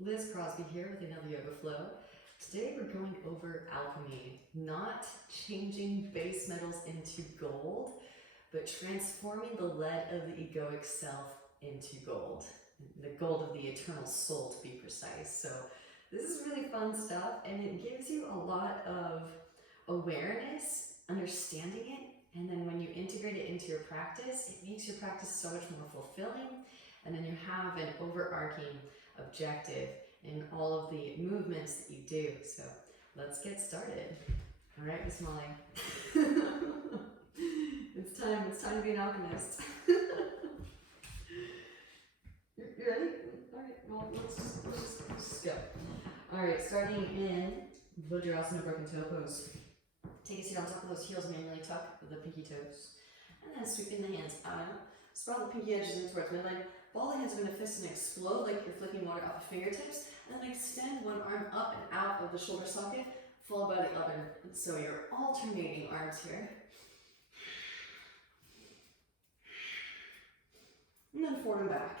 Liz Crosby here with another Yoga Flow. Today we're going over alchemy, not changing base metals into gold, but transforming the lead of the egoic self into gold, the gold of the eternal soul to be precise. So this is really fun stuff, and it gives you a lot of awareness, understanding it, and then when you integrate it into your practice, it makes your practice so much more fulfilling, and then you have an overarching objective in all of the movements that you do. So let's get started. All right, Miss Molly. It's time to be an alchemist. You ready? All right, well, let's just go. All right, starting in Vajrasana broken toe pose. Take a seat on top of those heels, manually tuck the pinky toes. And then sweeping the hands out. Sprawl the pinky edges in towards midline. Ball the hands up in a fist and explode like you're flicking water off the fingertips. And then extend one arm up and out of the shoulder socket, followed by the other. So you're alternating arms here. And then forward and back.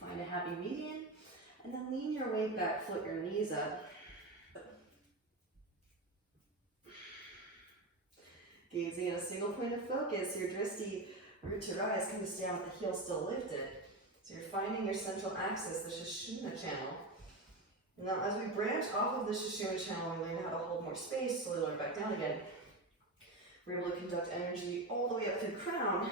Find a happy median. And then lean your weight back, float your knees up. Gazing at a single point of focus, your drishti root to rise can just down with the heel still lifted. So you're finding your central axis, the Sushumna channel. Now as we branch off of the Sushumna channel, we learn how to hold more space, slowly lower back down again. We're able to conduct energy all the way up through the crown,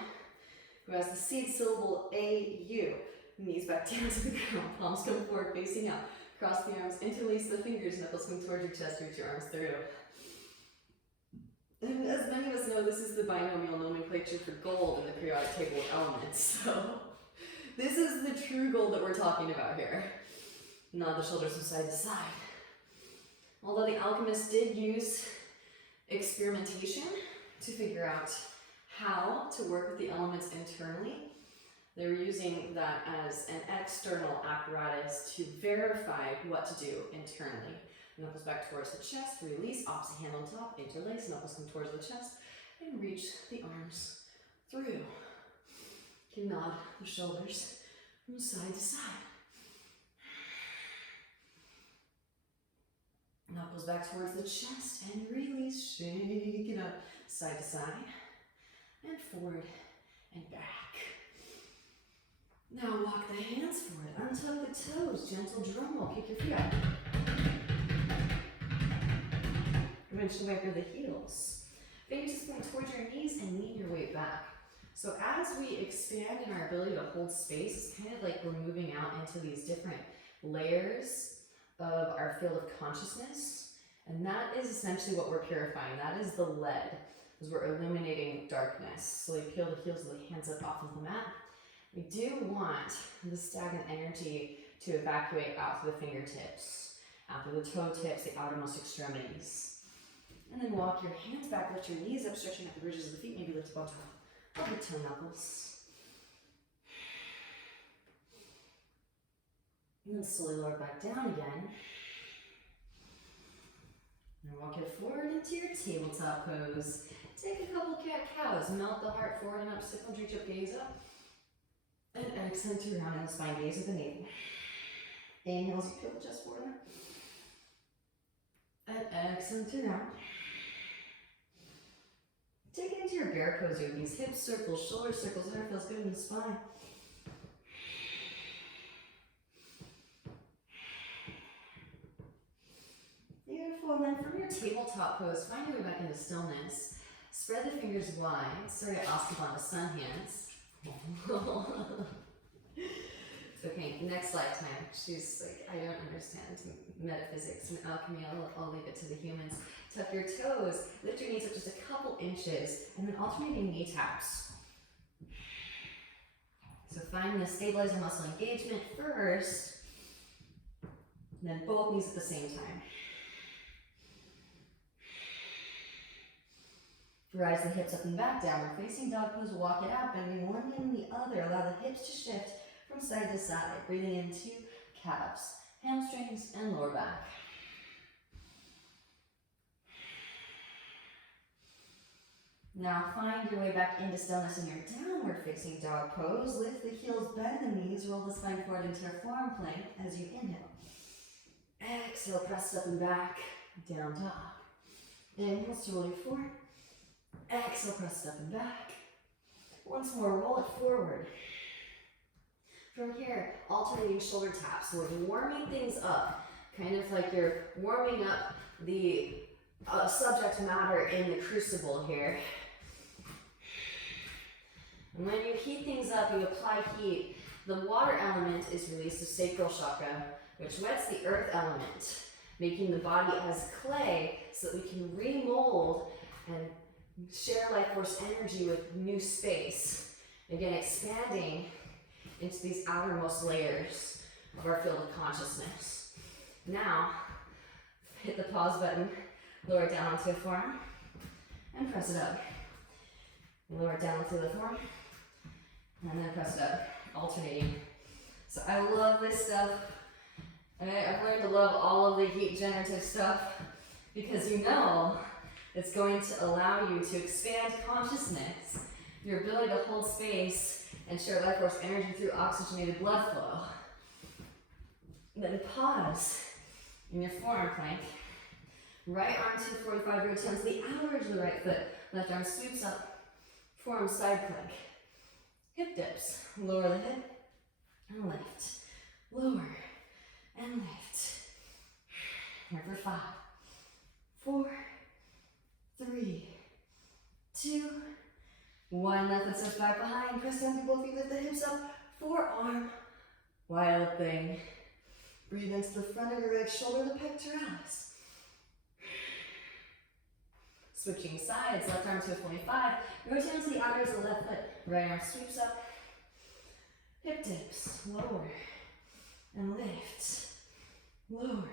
who has the seed syllable A-U. Knees back down to the ground, palms come forward, facing out. Cross the arms, interlace the fingers, knuckles come towards your chest, reach your arms through. And as many of us know, this is the binomial nomenclature for gold in the periodic table of elements. So this is the true gold that we're talking about here. Nod the shoulders from side to side. Although the alchemists did use experimentation to figure out how to work with the elements internally, they were using that as an external apparatus to verify what to do internally. Knuckles back towards the chest, release, opposite hand on top, interlace, knuckles come towards the chest, and reach the arms through. You can nod the shoulders from side to side. Knuckles back towards the chest, and release, shake it up, side to side, and forward and back. Now walk the hands forward, untuck the toes, gentle drum roll, kick your feet up. Windshield wiper the heels. Fingertips point towards your knees and lean your weight back. So as we expand in our ability to hold space, it's kind of like we're moving out into these different layers of our field of consciousness. And that is essentially what we're purifying. That is the lead, because we're illuminating darkness. So we peel the heels of the hands up off of the mat. We do want the stagnant energy to evacuate out to the fingertips, out to the toe tips, the outermost extremities. And then walk your hands back, lift your knees up, stretching out the ridges of the feet, maybe lift up on top of the toe knuckles. And then slowly lower back down again. And walk it forward into your tabletop pose. Take a couple cat-cows, melt the heart forward and up, stiff, reach up, gaze up. And exhale to round out the spine, gaze at the navel. Inhale as you peel the chest forward. And exhale to round. Take it into your bear pose, yogis. Hips circles, shoulders circles, whatever feels good in the spine. Beautiful. And then from your tabletop pose, find your way back into stillness. Spread the fingers wide. Start at Astabana, sun hands. It's okay, next lifetime. She's like, I don't understand metaphysics and alchemy, I'll leave it to the humans. Tuck your toes, lift your knees up just a couple inches, and then alternating knee taps. So find the stabilizer muscle engagement first, and then both knees at the same time. Rise the hips up and back, downward facing dog pose, walk it out, bending one knee and the other. Allow the hips to shift from side to side. Breathing into calves, hamstrings, and lower back. Now find your way back into stillness in your downward facing dog pose. Lift the heels, bend the knees, roll the spine forward into your forearm plank as you inhale. Exhale, press up and back, down dog. Inhale, slowly forward. Exhale, press up and back. Once more, roll it forward. From here, alternating shoulder taps. So we're warming things up, kind of like you're warming up the subject matter in the crucible here. And when you heat things up, you apply heat. The water element is released to sacral chakra, which wets the earth element, making the body as clay so that we can remold and share life force energy with new space. Again, expanding into these outermost layers of our field of consciousness. Now, hit the pause button, lower it down onto the forearm, and press it up. Lower it down onto the forearm, and then press it up, alternating. So I love this stuff. I've learned to love all of the heat generative stuff because you know it's going to allow you to expand consciousness, your ability to hold space and share life force energy through oxygenated blood flow. Then pause in your forearm plank. Right arm to 45 rotates to the outer edge of the right foot. Left arm sweeps up. Forearm side plank. Hip dips. Lower the hip and lift. Lower and lift. Here for 5, 4, 3, 2, 1. Left foot steps back behind. Press down to both feet. Lift the hips up. Forearm. Wide open. Breathe into the front of your right shoulder, the pectoralis. Switching sides, left arm to a 45. Rotate onto the outer edge of the left foot. Right arm sweeps up. Hip dips. Lower. And lift. Lower.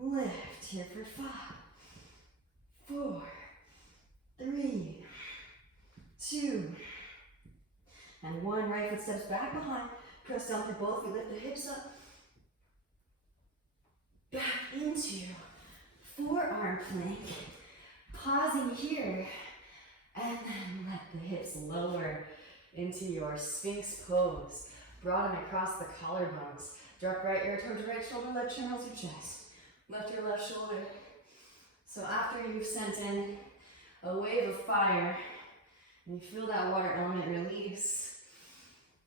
Lift. Here for 5, 4, 3, 2, and 1. Right foot steps back behind. Press down through both feet. Lift the hips up. Back into forearm plank. Pausing here. And then let the hips lower into your Sphinx pose. Broaden across the collarbones. Drop right ear towards right shoulder. Left chin rolls your chest. Lift your left shoulder. So after you've sent in a wave of fire, and you feel that water element release,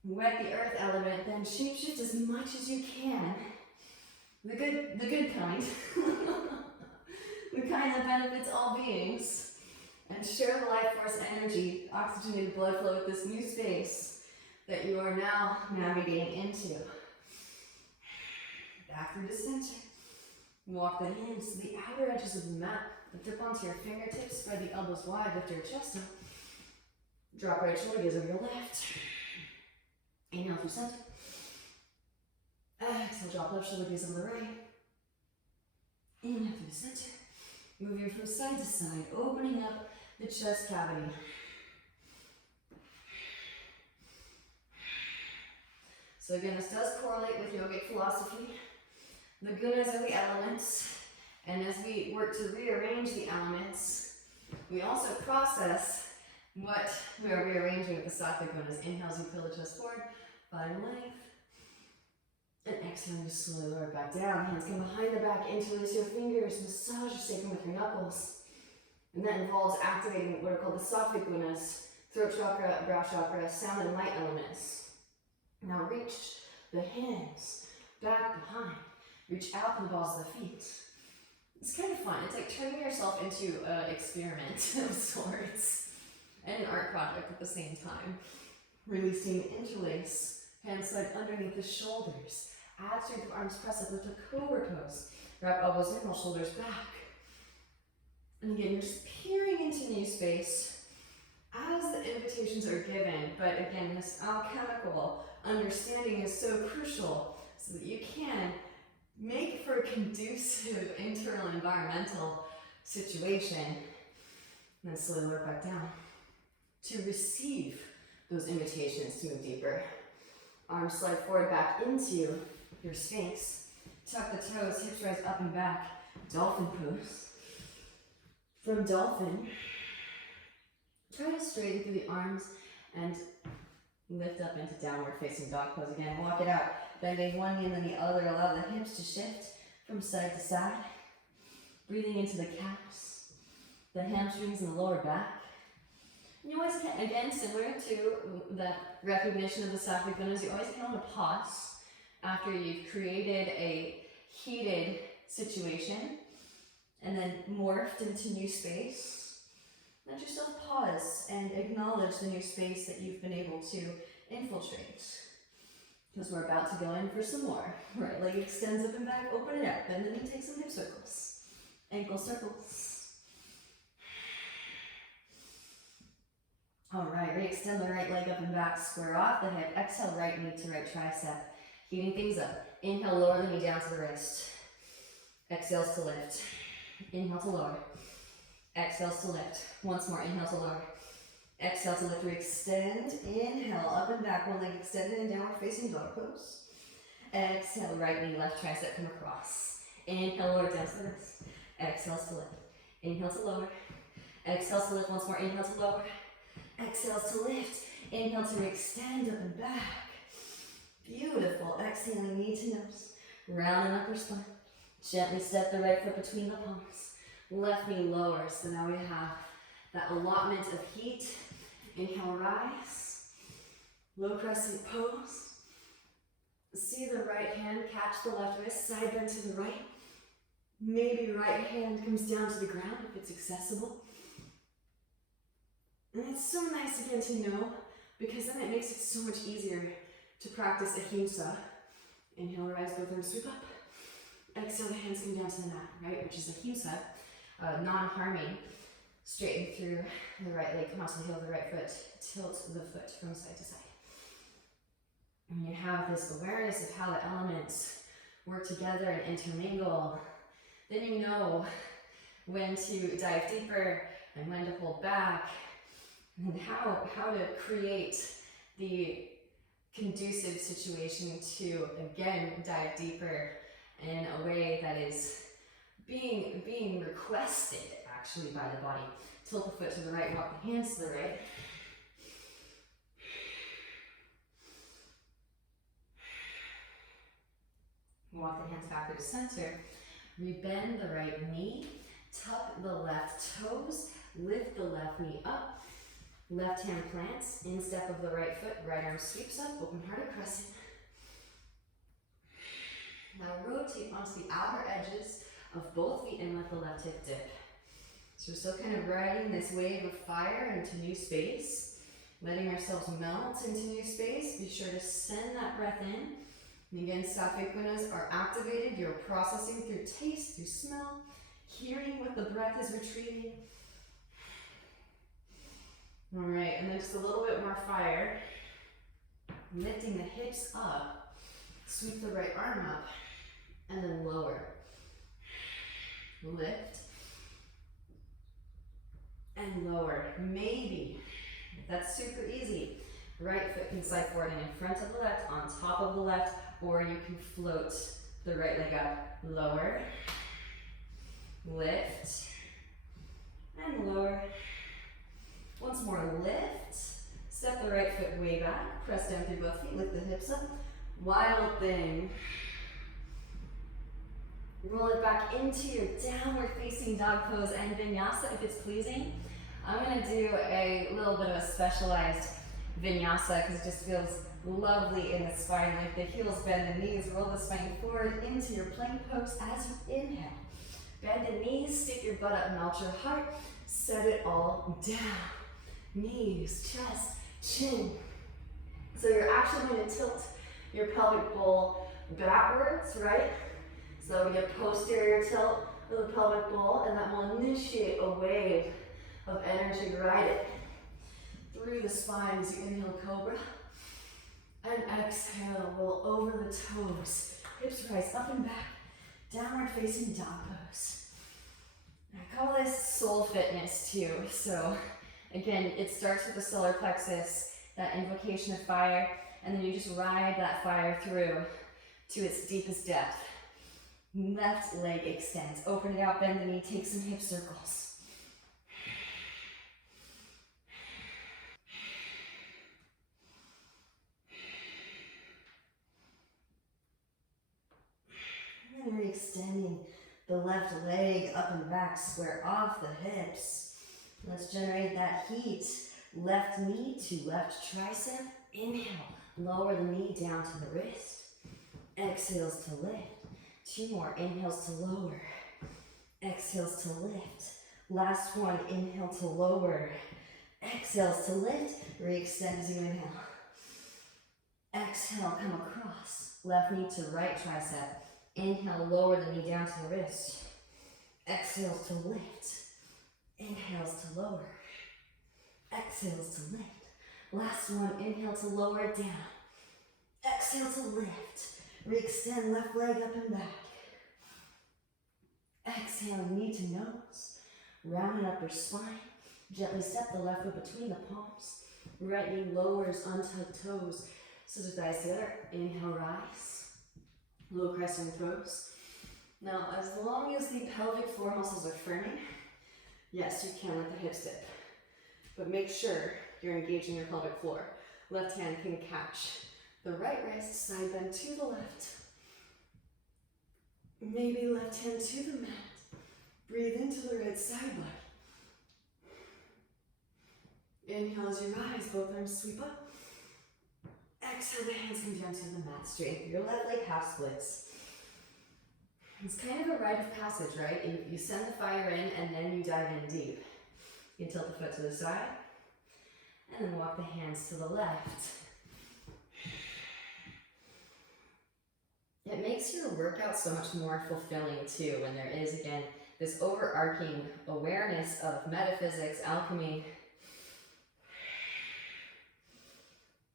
wet the earth element, then shapeshift as much as you can. The good kind. The kind that benefits all beings. And share the life force energy, oxygenated blood flow with this new space that you are now navigating into. Back through the center. Walk the hands to the outer edges of the mat. Lift up onto your fingertips, spread the elbows wide, lift your chest up. Drop right shoulder, gaze over your left. Inhale through center. Exhale, drop left shoulder, gaze over the right. Inhale through the center. Moving from side to side, opening up the chest cavity. So again, this does correlate with yogic philosophy. The gunas are the elements, and as we work to rearrange the elements, we also process what we are rearranging with the sattvic gunas. Inhale as you peel the chest forward, body length, and exhale, just slowly lower it back down. Hands come behind the back, interlace your fingers, massage your sacrum with your knuckles. And that involves activating what are called the sattvic gunas, throat chakra, brow chakra, sound and light elements. Now reach the hands back behind. Reach out from the balls of the feet. It's kind of fun. It's like turning yourself into an experiment of sorts and an art project at the same time. Releasing, interlace, hands slide underneath the shoulders. Add strength of arms, press up, lift a cobra pose. Wrap elbows in, roll shoulders back. And again, you're just peering into new space as the invitations are given. But again, this alchemical understanding is so crucial so that you can make for a conducive internal environmental situation. And then slowly work back down to receive those invitations to move deeper. Arms slide forward back into your Sphinx. Tuck the toes, hips rise up and back. Dolphin pose. From dolphin, Try to straighten through the arms and lift up into downward facing dog pose again. Walk it out, bending one knee and then the other. Allow the hips to shift from side to side. Breathing into the calves, the hamstrings and the lower back. You always can, again, similar to that recognition of the sattvic gunas, you always can want to pause after you've created a heated situation and then morphed into new space. Let yourself pause and acknowledge the new space that you've been able to infiltrate. Because we're about to go in for some more. Right leg extends up and back, open it up, bend the knee, take some hip circles, ankle circles. All right, re-extend the right leg up and back, square off the hip. Exhale, right knee to right tricep. Heating things up. Inhale, lower the knee down to the wrist. Exhales to lift. Inhale to lower. Exhales to lift. Once more, inhale to lower. Exhale to lift, re-extend. Inhale, up and back, one leg extended in downward facing dog pose. Exhale, right knee, left tricep come across. Inhale, lower down to the wrist. Exhales to lift. Inhale to lower. Exhales to lift, once more, inhale to lower. Exhales to lift. Inhale to extend up and back. Beautiful. Exhaling knee to nose. Round and upper spine. Gently step the right foot between the palms. Left knee lowers. So now we have that allotment of heat. Inhale, rise. Low crescent pose. See the right hand catch the left wrist. Side bend to the right. Maybe right hand comes down to the ground if it's accessible. And it's so nice again to know, because then it makes it so much easier to practice ahimsa. Inhale, rise, both arms sweep up. Exhale, the hands come down to the mat, right? Which is ahimsa, non-harming. Straighten through the right leg, come out to the heel of the right foot, tilt the foot from side to side. And you have this awareness of how the elements work together and intermingle. Then you know when to dive deeper and when to hold back. And how to create the conducive situation to, again, dive deeper in a way that is being requested, actually, by the body. Tilt the foot to the right, walk the hands to the right. Walk the hands back to center. Rebend the right knee. Tuck the left toes. Lift the left knee up. Left hand plants, instep of the right foot, right arm sweeps up, open hearted crescent. Now rotate onto the outer edges of both feet and let the left hip dip. So we're still kind of riding this wave of fire into new space, letting ourselves melt into new space. Be sure to send that breath in. And again, sattvic gunas are activated. You're processing through taste, through smell, hearing what the breath is retrieving. All right, and then just a little bit more fire. Lifting the hips up. Sweep the right arm up. And then lower. Lift. And lower. Maybe, if that's super easy, right foot can slide forward and in front of the left, on top of the left, or you can float the right leg up. Lower. Lift. And lower. Once more, lift. Step the right foot way back. Press down through both feet. Lift the hips up. Wild thing. Roll it back into your downward facing dog pose and vinyasa if it's pleasing. I'm going to do a little bit of a specialized vinyasa because it just feels lovely in the spine. Like the heels, bend the knees, roll the spine forward into your plank pose as you inhale. Bend the knees, stick your butt up, melt your heart. Set it all down. Knees, chest, chin. So you're actually going to tilt your pelvic bowl backwards, right? So we get posterior tilt of the pelvic bowl, and that will initiate a wave of energy. Ride it through the spine as you inhale, cobra. And exhale, roll over the toes. Hips rise up and back. Downward facing dog pose. I call this soul fitness too. So again, it starts with the solar plexus, that invocation of fire, and then you just ride that fire through to its deepest depth. Left leg extends. Open it out, bend the knee, take some hip circles. re-extending the left leg up and back, square off the hips. Let's generate that heat. Left knee to left tricep. Inhale, lower the knee down to the wrist. Exhales to lift. 2 more, inhales to lower. Exhales to lift. Last one, inhale to lower. Exhales to lift. Re-extend as you inhale. Exhale, come across. Left knee to right tricep. Inhale, lower the knee down to the wrist. Exhales to lift. Inhales to lower. Exhales to lift. Last one, inhale to lower it down. Exhale to lift. Re-extend left leg up and back. Exhale, knee to nose. Round and upper spine. Gently step the left foot between the palms. Right knee lowers, untucked toes. Scissors thighs together. Inhale, rise. Low crescent throws. Now, as long as the pelvic floor muscles are firming, yes, you can let the hips dip. But make sure you're engaging your pelvic floor. Left hand can catch the right wrist, side bend to the left. Maybe left hand to the mat. Breathe into the right side body. Inhale as you rise, both arms sweep up. Exhale, the hands come down to the mat. Straighten through your left leg, half splits. It's kind of a rite of passage, right? You send the fire in and then you dive in deep. You tilt the foot to the side and then walk the hands to the left. It makes your workout so much more fulfilling too when there is, again, this overarching awareness of metaphysics, alchemy.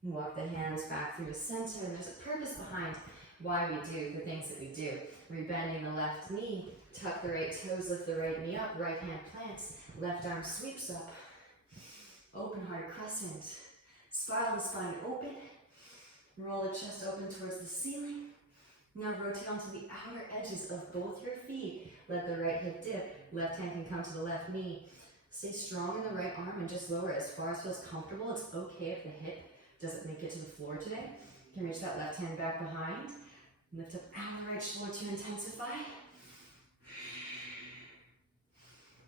Walk the hands back through the center, and there's a purpose behind why we do the things that we do. Rebending the left knee, tuck the right toes, lift the right knee up, right hand plants, left arm sweeps up. Open heart crescent. Spiral the spine open. Roll the chest open towards the ceiling. Now rotate onto the outer edges of both your feet. Let the right hip dip. Left hand can come to the left knee. Stay strong in the right arm and just lower it as far as feels comfortable. It's okay if the hip doesn't make it to the floor today. You can reach that left hand back behind. Lift up out of the right shoulder to intensify.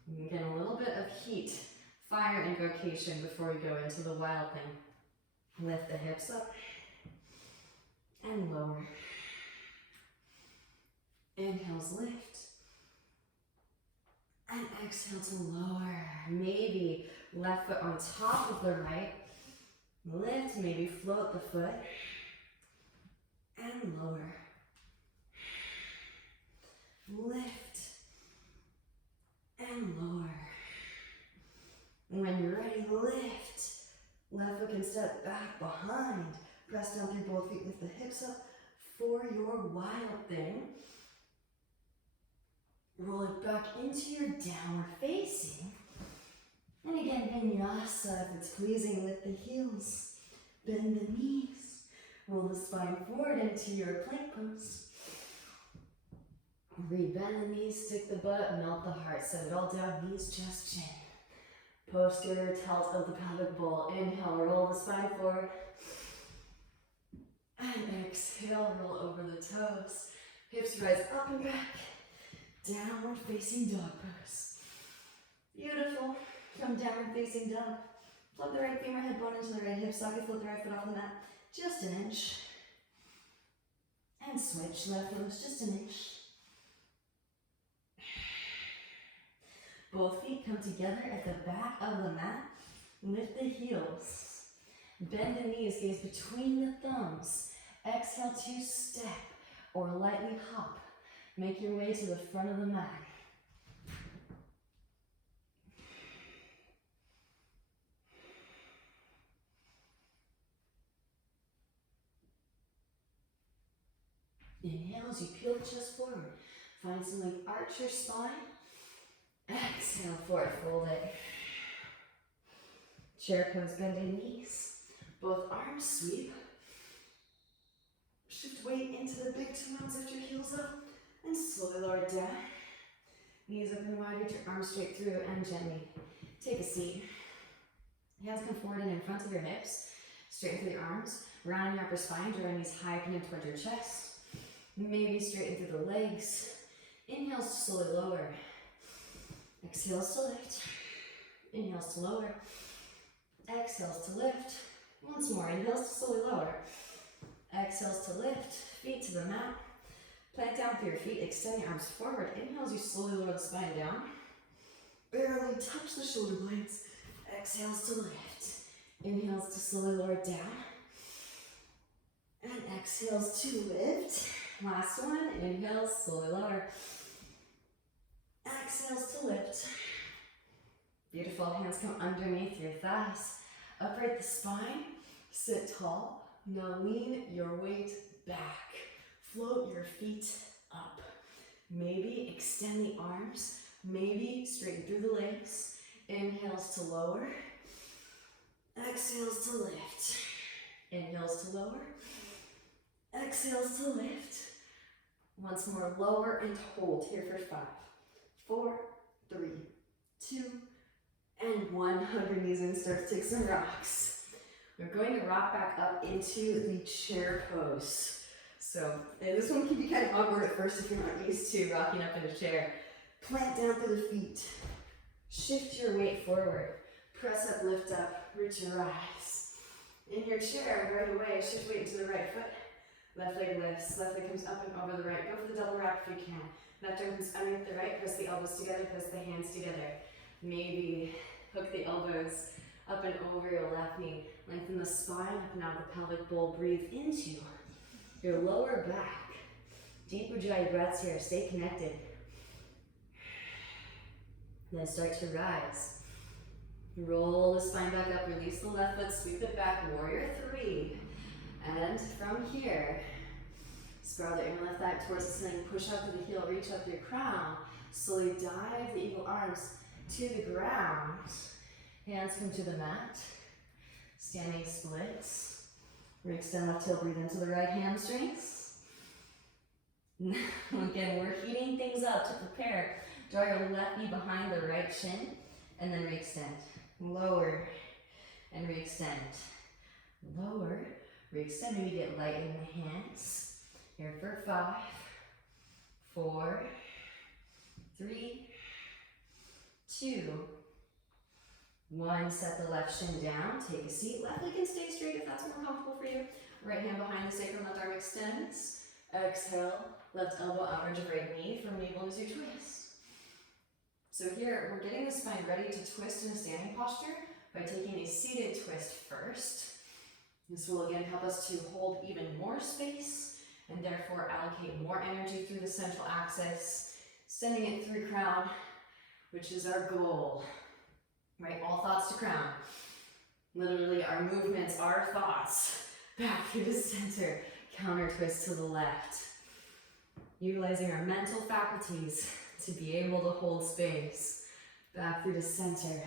And get a little bit of heat, fire invocation before we go into the wild thing. Lift the hips up and lower. Inhales, lift. And exhale to lower. Maybe left foot on top of the right. Lift, maybe float the foot. And lower. Lift. And lower. When you're ready, lift. Left foot can step back behind. Press down through both feet. Lift the hips up for your wild thing. Roll it back into your downward facing. And again, vinyasa, if it's pleasing, lift the heels. Bend the knees. Roll the spine forward into your plank pose. Rebend the knees, stick the butt, melt the heart. Set it all down, knees, chest, chin. Posterior tilt of the pelvic bowl. Inhale, roll the spine forward. And exhale, roll over the toes. Hips rise up and back. Downward facing dog pose. Beautiful. From downward facing dog. Plug the right femur head bone into the right hip socket. Flip the right foot off the mat. Just an inch. And switch. Left loose just an inch. Both feet come together at the back of the mat. Lift the heels. Bend the knees, gaze between the thumbs. Exhale to step or lightly hop. Make your way to the front of the mat. Inhale as you peel the chest forward. Find some length, arch your spine. Exhale, forward fold it. Chair pose, bending knees. Both arms sweep. Shift weight into the big toes, lift your heels up. And slowly lower it down. Knees up and wide, reach your arms straight through and gently take a seat. Hands come forward and in front of your hips. Straighten through your arms. Round your upper spine, drawing knees high, pinning towards your chest. Maybe straighten through the legs. Inhales to slowly lower. Exhales to lift. Inhales to lower. Exhales to lift. Once more, inhales to slowly lower. Exhales to lift. Feet to the mat. Plant down through your feet. Extend your arms forward. Inhales, you slowly lower the spine down. Barely touch the shoulder blades. Exhales to lift. Inhales to slowly lower down. And exhales to lift. Last one. Inhales, slowly lower. Exhales to lift. Beautiful. Hands come underneath your thighs. Upright the spine. Sit tall. Now lean your weight back. Float your feet up. Maybe extend the arms. Maybe straighten through the legs. Inhales to lower. Exhales to lift. Inhales to lower. Exhales to lift. Once more, lower and hold here for 5, 4, 3, 2, and 1. Hug your knees and start to take some rocks. We're going to rock back up into the chair pose. So, and this one can be kind of awkward at first if you're not used to rocking up in a chair. Plant down through the feet. Shift your weight forward. Press up, lift up, reach your eyes. In your chair, right away, shift weight into the right foot. Left leg lifts, left leg comes up and over the right. Go for the double wrap if you can. Left arm comes underneath the right, press the elbows together, press the hands together. Maybe hook the elbows up and over your left knee. Lengthen the spine, up and out of the pelvic bowl. Breathe into your lower back. Deep Ujjayi breaths here, stay connected. Then start to rise. Roll the spine back up, release the left foot, sweep it back, warrior 3. And from here, spiral the inner left thigh towards the ceiling, push up to the heel, reach up your crown. Slowly dive the eagle arms to the ground. Hands come to the mat. Standing splits. Re-extend left heel, breathe into the right hamstrings. Again, we're heating things up to prepare. Draw your left knee behind the right shin, and then re-extend. Lower, and re-extend. Lower, re-extend, maybe get light in the hands. Here for 5, 4, 3, 2, 1. Set the left shin down, take a seat. Left leg can stay straight if that's more comfortable for you. Right hand behind the sacrum, left arm extends. Exhale, left elbow outwards of right knee from navel as you twist. So here, we're getting the spine ready to twist in a standing posture by taking a seated twist first. This will again help us to hold even more space and therefore allocate more energy through the central axis, sending it through crown, which is our goal, right? All thoughts to crown. Literally our movements, our thoughts, back through the center, counter twist to the left. Utilizing our mental faculties to be able to hold space. Back through the center.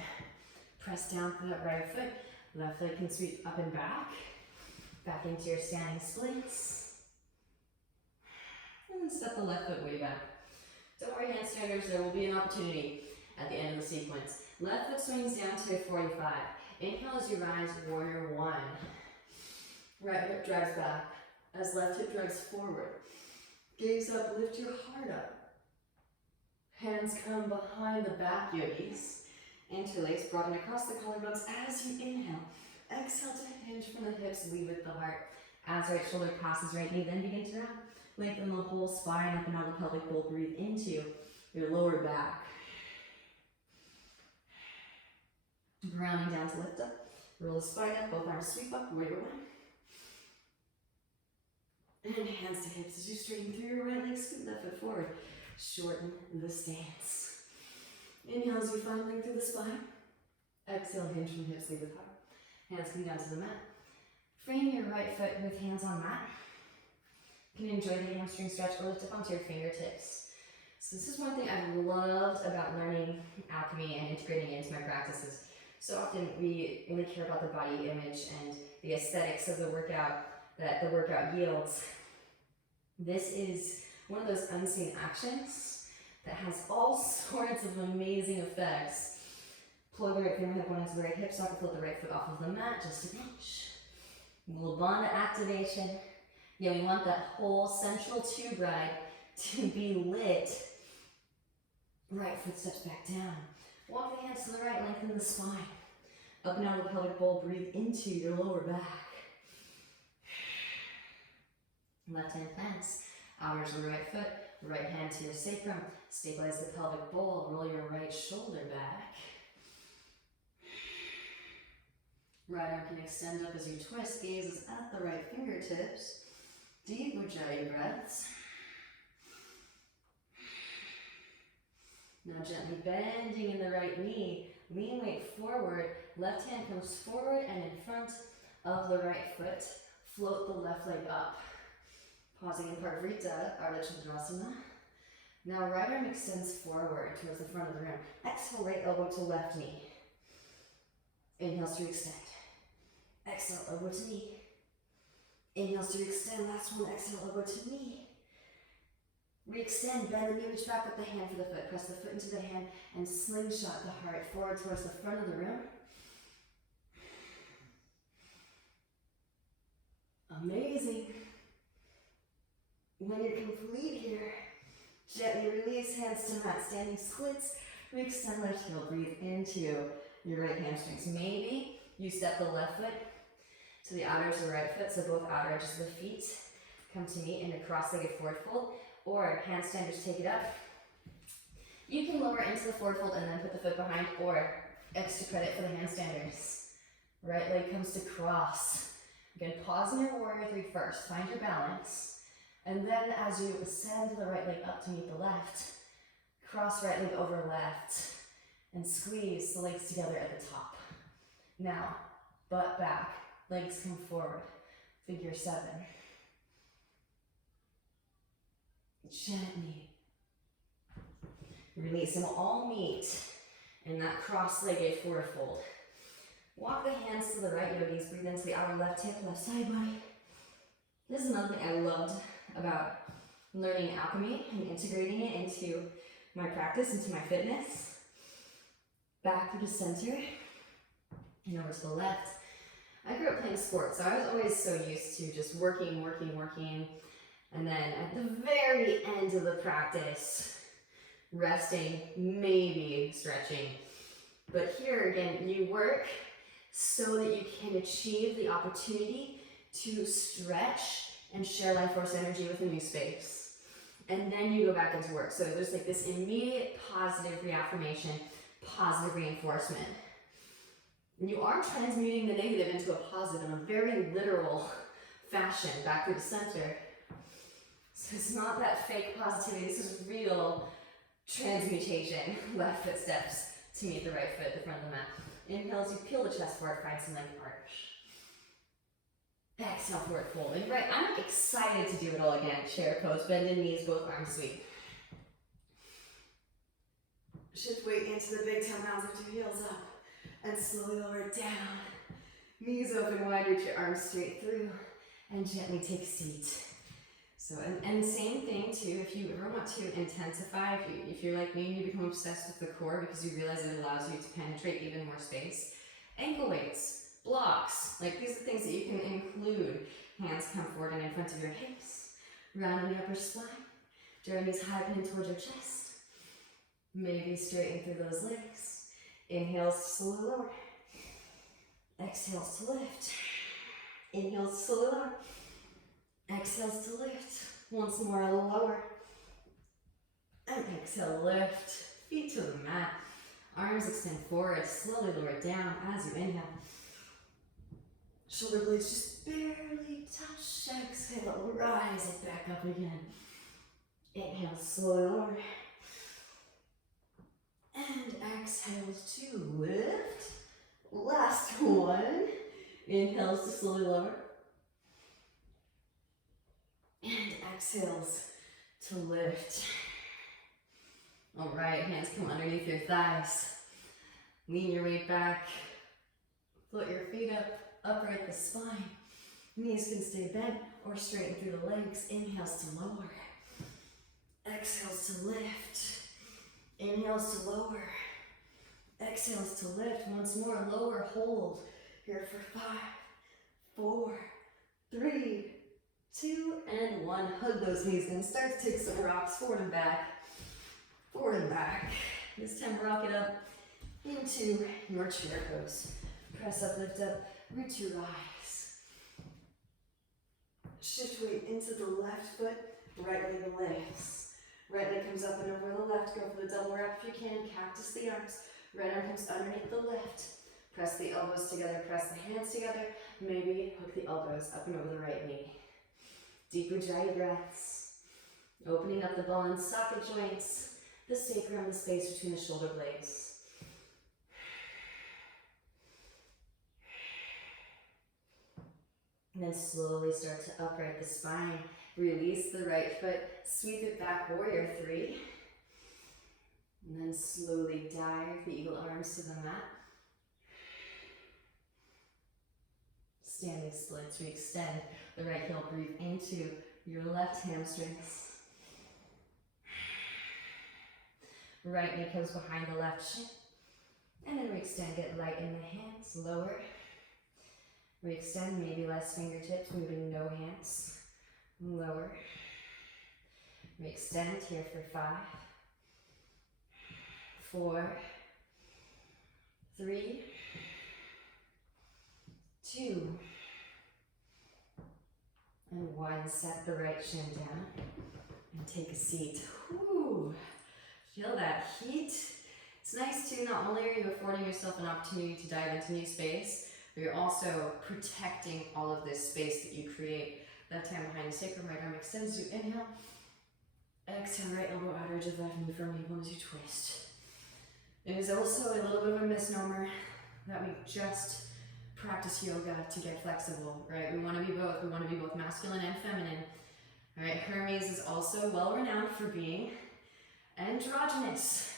Press down through that right foot. Left leg can sweep up and back. Back into your standing splits. And then step the left foot way back. Don't worry, handstanders, there will be an opportunity at the end of the sequence. Left foot swings down to 45. Inhale as you rise, warrior 1. Right hip drives back as left hip drives forward. Gaze up, lift your heart up. Hands come behind the back yogis. Interlace, broaden across the collarbones as you inhale. Exhale to hinge from the hips, lead with the heart. As right shoulder passes right knee, then begin to round. Lengthen the whole spine up and out of the pelvic bowl. Breathe into your lower back. Rounding down to lift up. Roll the spine up, both arms sweep up, warrior 1. And hands to hips as you straighten through your right leg, scoot left foot forward. Shorten the stance. Inhale as you find length through the spine. Exhale, hinge from hips, lead with heart. Hands come down to the mat. Frame your right foot with hands on mat. You can enjoy the hamstring stretch or lift up onto your fingertips. So this is one thing I've loved about learning alchemy and integrating it into my practices. So often we really care about the body image and the aesthetics of the workout that the workout yields. This is one of those unseen actions that has all sorts of amazing effects. Plug the right fingertip onto the right hip socket, flip the right foot off of the mat just an inch. A little bandha activation. Yeah, we want that whole central tube ride to be lit Right foot steps back down. Walk the hands to the right, lengthen the spine. Up and out of the pelvic bowl, breathe into your lower back. Left hand plants, outer edge of the right foot, right hand to your sacrum. Stabilize the pelvic bowl, roll your right shoulder back. Right arm can extend up as you twist, gaze is at the right fingertips. Deep Ujjayi breaths. Now gently bending in the right knee, lean weight forward, left hand comes forward and in front of the right foot. Float the left leg up. Pausing in Parvrita, Ardha Chandrasana. Now right arm extends forward towards the front of the room. Exhale, right elbow to left knee. Inhales to extend. Exhale, elbow to knee. Inhales to extend, last one, exhale, elbow to knee. Re-extend, bend the knee, reach back with the hand for the foot. Press the foot into the hand and slingshot the heart forward towards the front of the room. Amazing. When you're complete here, gently release, hands to mat, standing splits. Re-extend left heel, breathe into your right hamstrings. Maybe you step the left foot to the outer edge of the right foot, so both outer edges of the feet come to meet in a cross-legged forward fold, or handstanders take it up. You can lower into the forward fold and then put the foot behind, or extra credit for the handstanders. Right leg comes to cross. Again, pause in your warrior three first, find your balance, and then as you ascend the right leg up to meet the left, cross right leg over left, and squeeze the legs together at the top. Now, butt back, legs come forward, figure 7. Gently release, and we'll all meet in that cross-legged forward fold. Walk the hands to the right, yogis. Breathe into the outer left hip, left side body. This is another thing I loved about learning alchemy and integrating it into my practice, into my fitness. Back through the center and over to the left. I grew up playing sports, so I was always so used to just working, and then at the very end of the practice, resting, maybe stretching. But here again, you work so that you can achieve the opportunity to stretch and share life force energy with a new space. And then you go back into work. So there's like this immediate positive reaffirmation, positive reinforcement. And you are transmuting the negative into a positive in a very literal fashion, back through the center. So it's not that fake positivity, this is real transmutation. Left foot steps to meet the right foot at the front of the mat. Inhale as you peel the chest forward, find some length arch. Exhale, forward folding. Right, I'm excited to do it all again. Chair pose, bend in knees, both arms sweep. Shift weight into the big toe mounds, lift your heels up. And slowly lower it down. Knees open wide, reach your arms straight through. And gently take a seat. So, and same thing too, if you ever want to intensify, if you're like me and you become obsessed with the core because you realize it allows you to penetrate even more space, ankle weights, blocks, like these are things that you can include. Hands come forward and in front of your hips, rounding the upper spine, draw knees high up and in towards your chest. Maybe straighten through those legs. Inhales to slowly lower. Exhales to lift. Inhales to slowly lower. Exhales to lift. Once more, lower. And exhale, lift. Feet to the mat. Arms extend forward. Slowly lower it down as you inhale. Shoulder blades just barely touch. Exhale, rise it back up again. Inhale, slowly lower. And exhales to lift. Last one. Inhales to slowly lower. And exhales to lift. All right, hands come underneath your thighs. Lean your weight back. Float your feet up, upright the spine. Knees can stay bent or straighten through the legs. Inhales to lower. Exhales to lift. Inhales to lower. Exhales to lift. Once more, lower, hold. Here for 5, 4, 3, 2, and 1. Hug those knees and start to take some rocks forward and back. forward and back. This time rock it up into your chair pose. Press up, lift up, root to rise. Shift weight into the left foot, right leg lifts. Right leg comes up and over the left. Go for the double wrap if you can. Cactus the arms. Right arm comes underneath the left. Press the elbows together, press the hands together. Maybe hook the elbows up and over the right knee. Deep Ujjayi breaths. Opening up the ball and socket joints, the sacrum, the space between the shoulder blades. And then slowly start to upright the spine. Release the right foot, sweep it back, warrior three. And then slowly dive the eagle arms to the mat. Standing splits, we extend the right heel, breathe into your left hamstrings. Right knee comes behind the left shin. And then we extend, get light in the hands, lower. We extend, maybe less fingertips, moving no hands, lower. We extend here for 5, 4, 3, 2, and 1. Set the right shin down and take a seat. Whew. Feel that heat. It's nice too, not only are you affording yourself an opportunity to dive into new space, but you're also protecting all of this space that you create. Left hand behind the sacrum, right arm extends, you inhale. Exhale, right elbow outer edge of left knee firmly as you twist. It is also a little bit of a misnomer that we just practice yoga to get flexible, right? We want to be both. We want to be both masculine and feminine. All right, Hermes is also well renowned for being androgynous.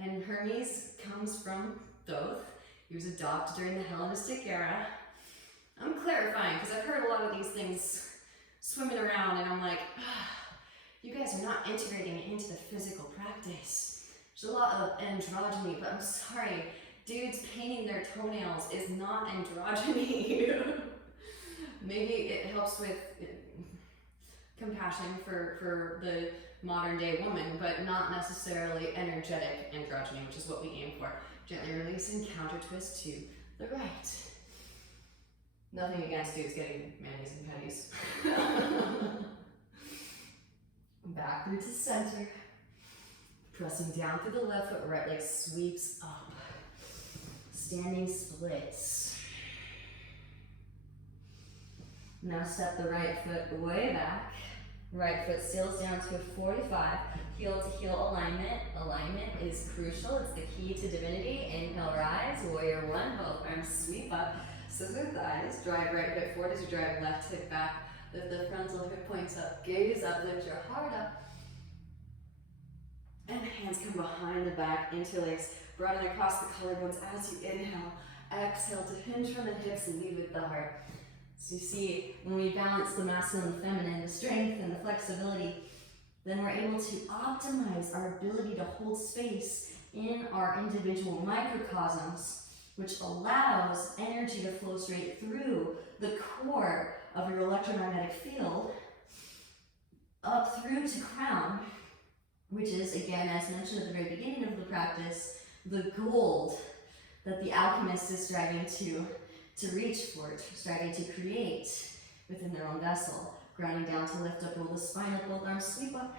And Hermes comes from Thoth. He was adopted during the Hellenistic era. I'm clarifying because I've heard a lot of these things swimming around and I'm like, you guys are not integrating it into the physical practice. There's a lot of androgyny, but I'm sorry, dudes painting their toenails is not androgyny. Maybe it helps with compassion for the modern day woman, but not necessarily energetic androgyny, which is what we aim for. Gently release and counter twist to the right. Nothing against dudes getting manis and petties. Back through to center. Pressing down through the left foot, right leg sweeps up. Standing splits. Now step the right foot way back. Right foot seals down to a 45. Heel to heel alignment. Alignment is crucial. It's the key to divinity. Inhale, rise. Warrior one. Both arms sweep up. Scissor thighs. Drive right foot forward as you drive left hip back. Lift the frontal hip points up. Gaze up. Lift your heart up. And hands come behind the back. Interlace. Broaden across the collarbones as you inhale. Exhale to hinge from the hips and lead with the heart. So you see, when we balance the masculine and the feminine, the strength and the flexibility, then we're able to optimize our ability to hold space in our individual microcosms, which allows energy to flow straight through the core of your electromagnetic field, up through to crown, which is, again, as mentioned at the very beginning of the practice, the gold that the alchemist is striving to reach for, striving to create within their own vessel. Grounding down to lift up, roll the spine up, both arms sweep up.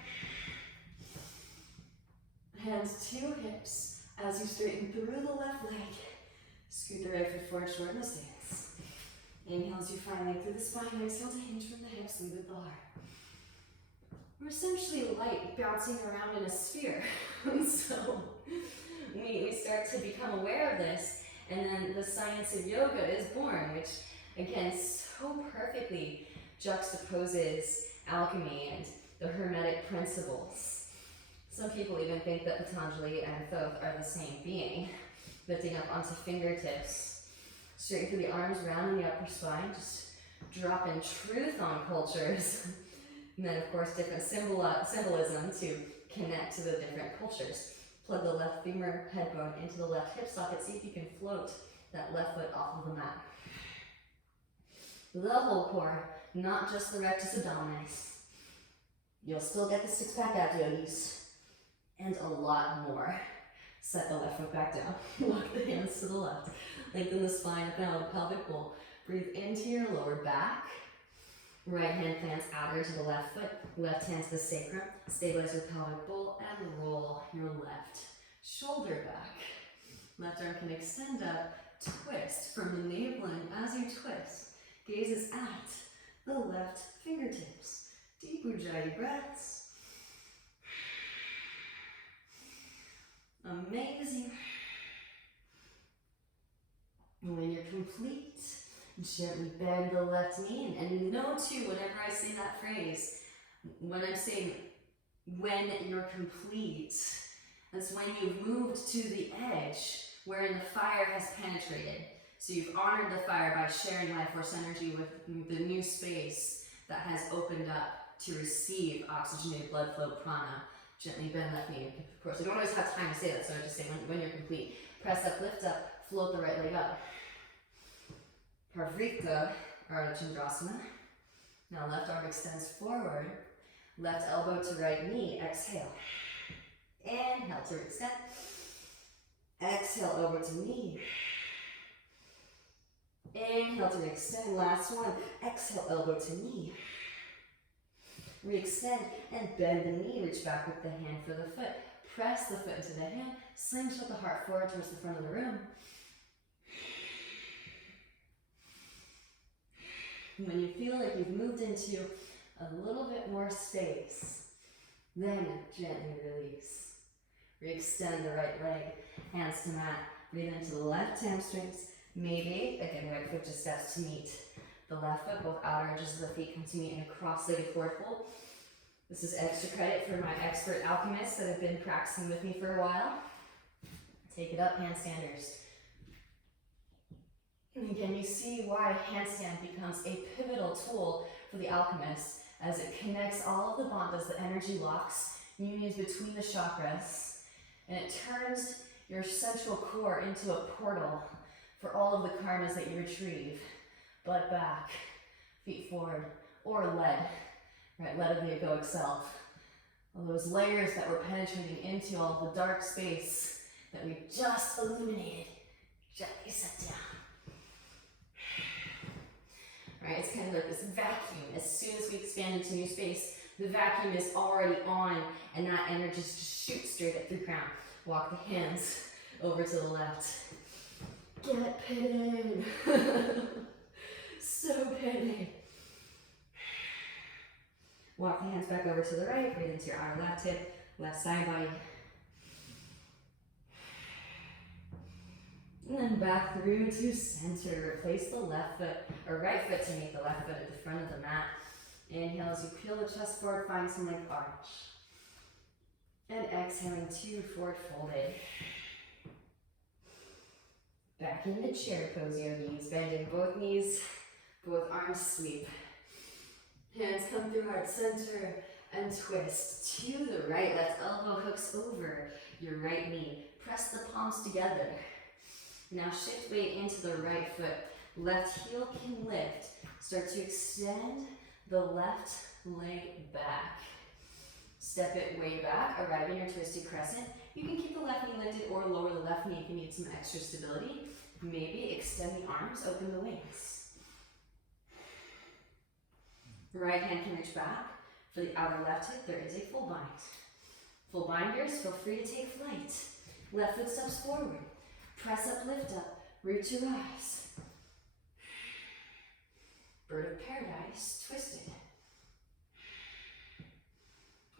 Hands to hips as you straighten through the left leg. Scoot the right foot forward, shorten the stance. Inhale as you find leg through the spine. Exhale to hinge from the hips, lead with the heart. We're essentially light bouncing around in a sphere. So we start to become aware of this. And then the science of yoga is born, which again so perfectly juxtaposes alchemy and the hermetic principles. Some people even think that Patanjali and Thoth are the same being. Lifting up onto fingertips, straight through the arms, rounding the upper spine, just dropping truth on cultures. And then of course different symbolism to connect to the different cultures. Plug the left femur head bone into the left hip socket. See if you can float that left foot off of the mat. The whole core, not just the rectus abdominis. You'll still get the six-pack abs, yogis. and a lot more. Set the left foot back down. Walk the hands to the left. Lengthen the spine up now, the pelvic bowl. Breathe into your lower back. Right hand plants outer to the left foot. Left hand to the sacrum. Stabilize your pelvic bowl and roll your left shoulder back. Left arm can extend up. Twist from the navel in as you twist. Gazes at the left fingertips. Deep Ujjayi breaths. Amazing. When you're complete, gently bend the left knee. And know too, whenever I say that phrase, when I'm saying when you're complete, that's when you've moved to the edge wherein the fire has penetrated. So you've honored the fire by sharing life force energy with the new space that has opened up to receive oxygenated blood flow, prana. Gently bend left knee. Of course, you don't always have time to say that, so I just say when you're complete. Press up, lift up, float the right leg up. Parvrika, Ardha Chandrasana. Now left arm extends forward. Left elbow to right knee. Exhale. Inhale to extend. Exhale over to knee. Inhale to extend. Last one. Exhale, elbow to knee. Re-extend and bend the knee. Reach back with the hand for the foot. Press the foot into the hand. Slingshot the heart forward towards the front of the room. When you feel like you've moved into a little bit more space, then gently release. Re-extend the right leg, hands to mat. Breathe into the left hamstrings. Maybe, again, right foot just steps to meet the left foot. Both outer edges of the feet come to meet in a cross-legged forward fold. This is extra credit for my expert alchemists that have been practicing with me for a while. Take it up, handstanders. And again, you see why handstand becomes a pivotal tool for the alchemist as it connects all of the bandhas, the energy locks, unions between the chakras, and it turns your central core into a portal for all of the karmas that you retrieve. Butt back, feet forward, or lead, right? Lead of the egoic self. All those layers that we're penetrating into, all of the dark space that we just illuminated, gently set down. Right? It's kind of like this vacuum. As soon as we expand into new space, the vacuum is already on, and that energy just shoots straight up through crown. Walk the hands over to the left. Get pitted. So pitted. Walk the hands back over to the right. Breathe into your outer left hip, left side body. And then back through to center. Replace the left foot, or right foot to meet the left foot at the front of the mat. Inhale as you peel the chest forward, find some length arch. And exhaling to forward folded. Back into chair pose, yogis. Bending both knees, both arms sweep. Hands come through heart center and twist to the right. Left elbow hooks over your right knee. Press the palms together. Now shift weight into the right foot. Left heel can lift. Start to extend the left leg back. Step it way back, arrive in your twisted crescent. You can keep the left knee lifted or lower the left knee if you need some extra stability. Maybe extend the arms, open the wings. Right hand can reach back. For the outer left hip, there is a full bind. Full binders, feel free to take flight. Left foot steps forward. Press up, lift up, root to rise. Bird of paradise, twisted.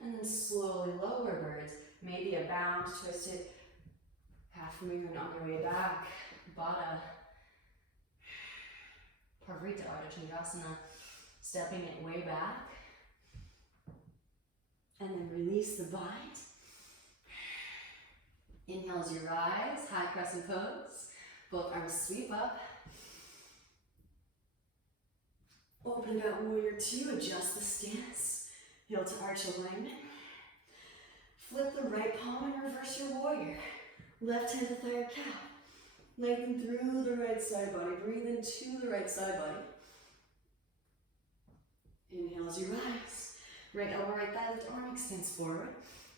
And then slowly lower birds. Maybe a bound, twisted, half moon on your way back. Baddha. Parvrita, Ardha Chandrasana. Stepping it way back. And then release the bind. Inhale as you rise, high crescent pose. Both arms sweep up. Open it out, warrior two, adjust the stance. Heel to arch alignment. Flip the right palm and reverse your warrior. Left hand to thigh or calf. Lengthen through the right side body. Breathe into the right side body. Inhale as you rise. Right elbow, right thigh, left arm extends forward.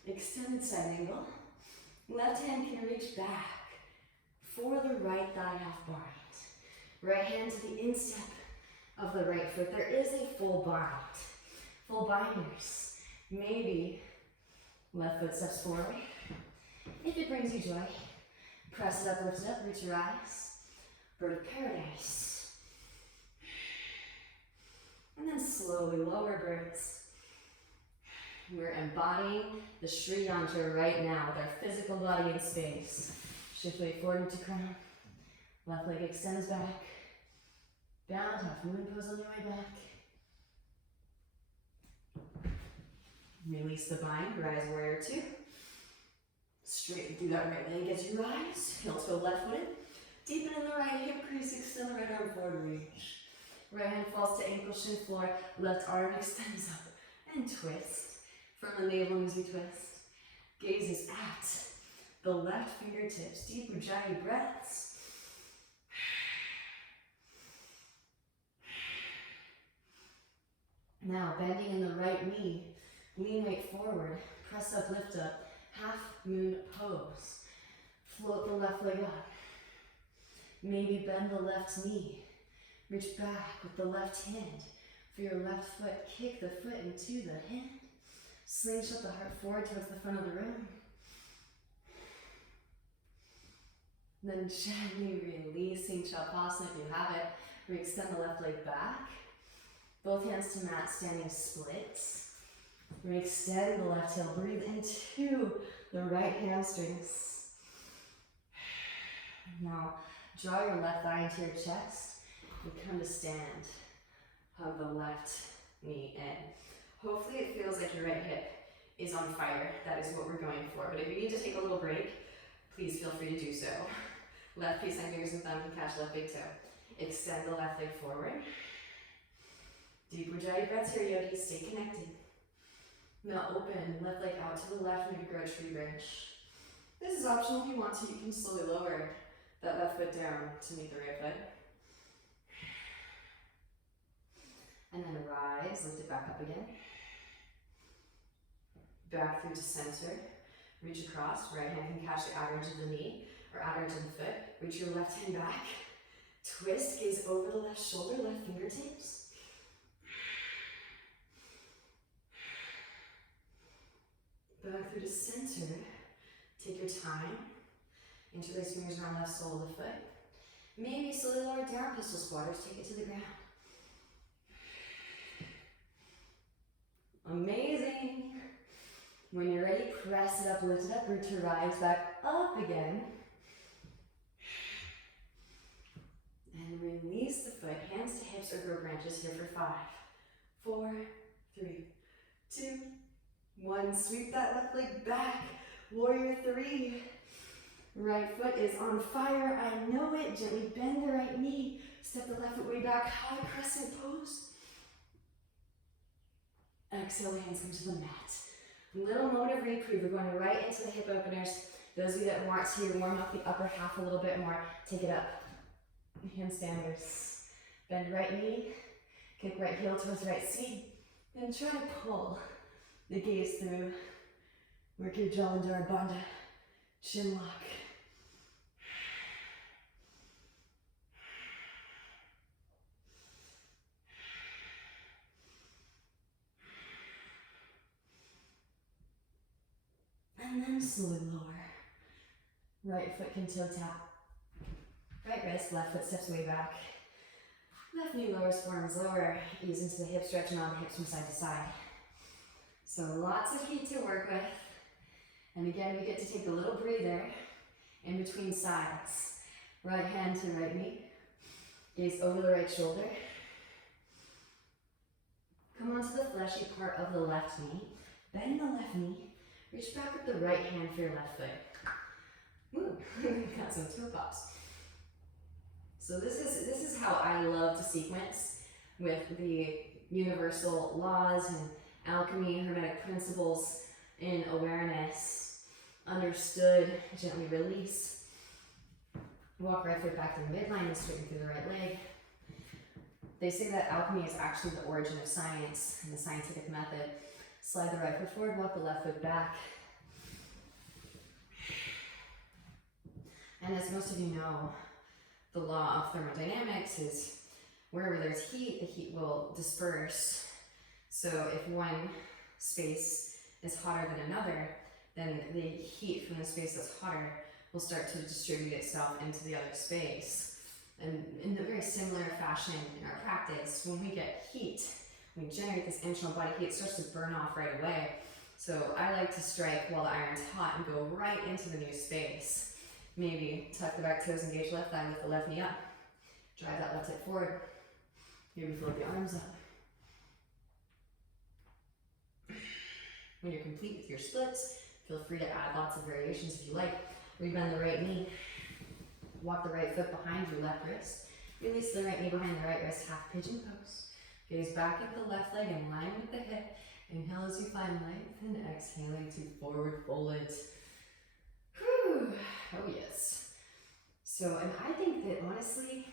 Extended side angle. Left hand can reach back for the right thigh half bind. Right hand to the instep of the right foot. There is a full bind. Full binders. Maybe left foot steps forward. If it brings you joy, press it up, lift it up, reach your eyes. Bird of paradise. And then slowly lower birds. We're embodying the Sri Yantra right now with our physical body in space. Shift weight forward into crown. Left leg extends back. Down, half moon pose on your way back. Release the bind, rise warrior two. Straighten through that right leg as you rise. Heel toe left footed. Deepen in the right hip crease, extend the right arm forward, reach. Right hand falls to ankle, shin floor. Left arm extends up and twist. From the navel as you twist. Gaze is at the left fingertips. Deep Ujjayi breaths. Now bending in the right knee. Lean weight forward. Press up, lift up. Half moon pose. Float the left leg up. Maybe bend the left knee. Reach back with the left hand. For your left foot, kick the foot into the hand. Slingshot the heart forward towards the front of the room. Then gently releasing Shavasana if you have it. We extend the left leg back. Both hands to mat, standing splits. We extend the left heel, breathe into the right hamstrings. Now, draw your left thigh into your chest and come to stand. Hug the left knee in. Hopefully it feels like your right hip is on fire. That is what we're going for. But if you need to take a little break, please feel free to do so. Left peace sign, fingers and thumb can catch left big toe. Extend the left leg forward. Deep Ujjayi breaths here, yogis. Stay connected. Now open, left leg out to the left, maybe grow tree branch. This is optional if you want to. You can slowly lower that left foot down to meet the right foot. And then rise, lift it back up again. Back through to center. Reach across, right hand can catch the outer edge of the knee or outer edge of the foot. Reach your left hand back. Twist, gaze over the left shoulder, left fingertips. Back through to center. Take your time. Interlace fingers around left sole of the foot. Maybe slowly lower down, pistol squatters, take it to the ground. Amazing. When you're ready, press it up, lift it up, root to rise back up again. And release the foot, hands to hips or grow branches here for 5, 4, 3, 2, 1. Sweep that left leg back. Warrior 3. Right foot is on fire. I know it. Gently bend the right knee. Step the left foot way back. High crescent pose. Exhale, the hands come to the mat. Little moment of reprieve. We're going right into the hip openers. Those of you that want to warm up the upper half a little bit more, take it up. Handstanders. Bend right knee. Kick right heel towards right seat. Then try to pull the gaze through. Work your Jalandhara Bandha. Chin lock. And then slowly lower. Right foot can toe tap. Right wrist, left foot steps way back. Left knee lowers, forearms lower. Ease into the hip stretch and on the hips from side to side. So lots of heat to work with. And again, we get to take a little breather in between sides. Right hand to right knee. Gaze over the right shoulder. Come onto the fleshy part of the left knee. Bend the left knee. Reach back with the right hand for your left foot. Woo, got some toe pops. So this is how I love to sequence with the universal laws and alchemy, hermetic principles in awareness. Understood, gently release. Walk right foot back to the midline and straighten through the right leg. They say that alchemy is actually the origin of science and the scientific method. Slide the right foot forward, walk the left foot back. And as most of you know, the law of thermodynamics is wherever there's heat, the heat will disperse. So if one space is hotter than another, then the heat from the space that's hotter will start to distribute itself into the other space. And in a very similar fashion in our practice, when we get heat, we generate this internal body heat, it starts to burn off right away. So I like to strike while the iron's hot and go right into the new space. Maybe tuck the back toes, engage left thigh, lift the left knee up. Drive that left hip forward. Maybe float the arms up. When you're complete with your splits, feel free to add lots of variations if you like. Rebend the right knee. Walk the right foot behind your left wrist. Release the right knee behind the right wrist, half pigeon pose. Gaze back at the left leg in line with the hip. Inhale as you find length and exhaling to forward fold it. Whew. Oh yes. So, and I think that honestly,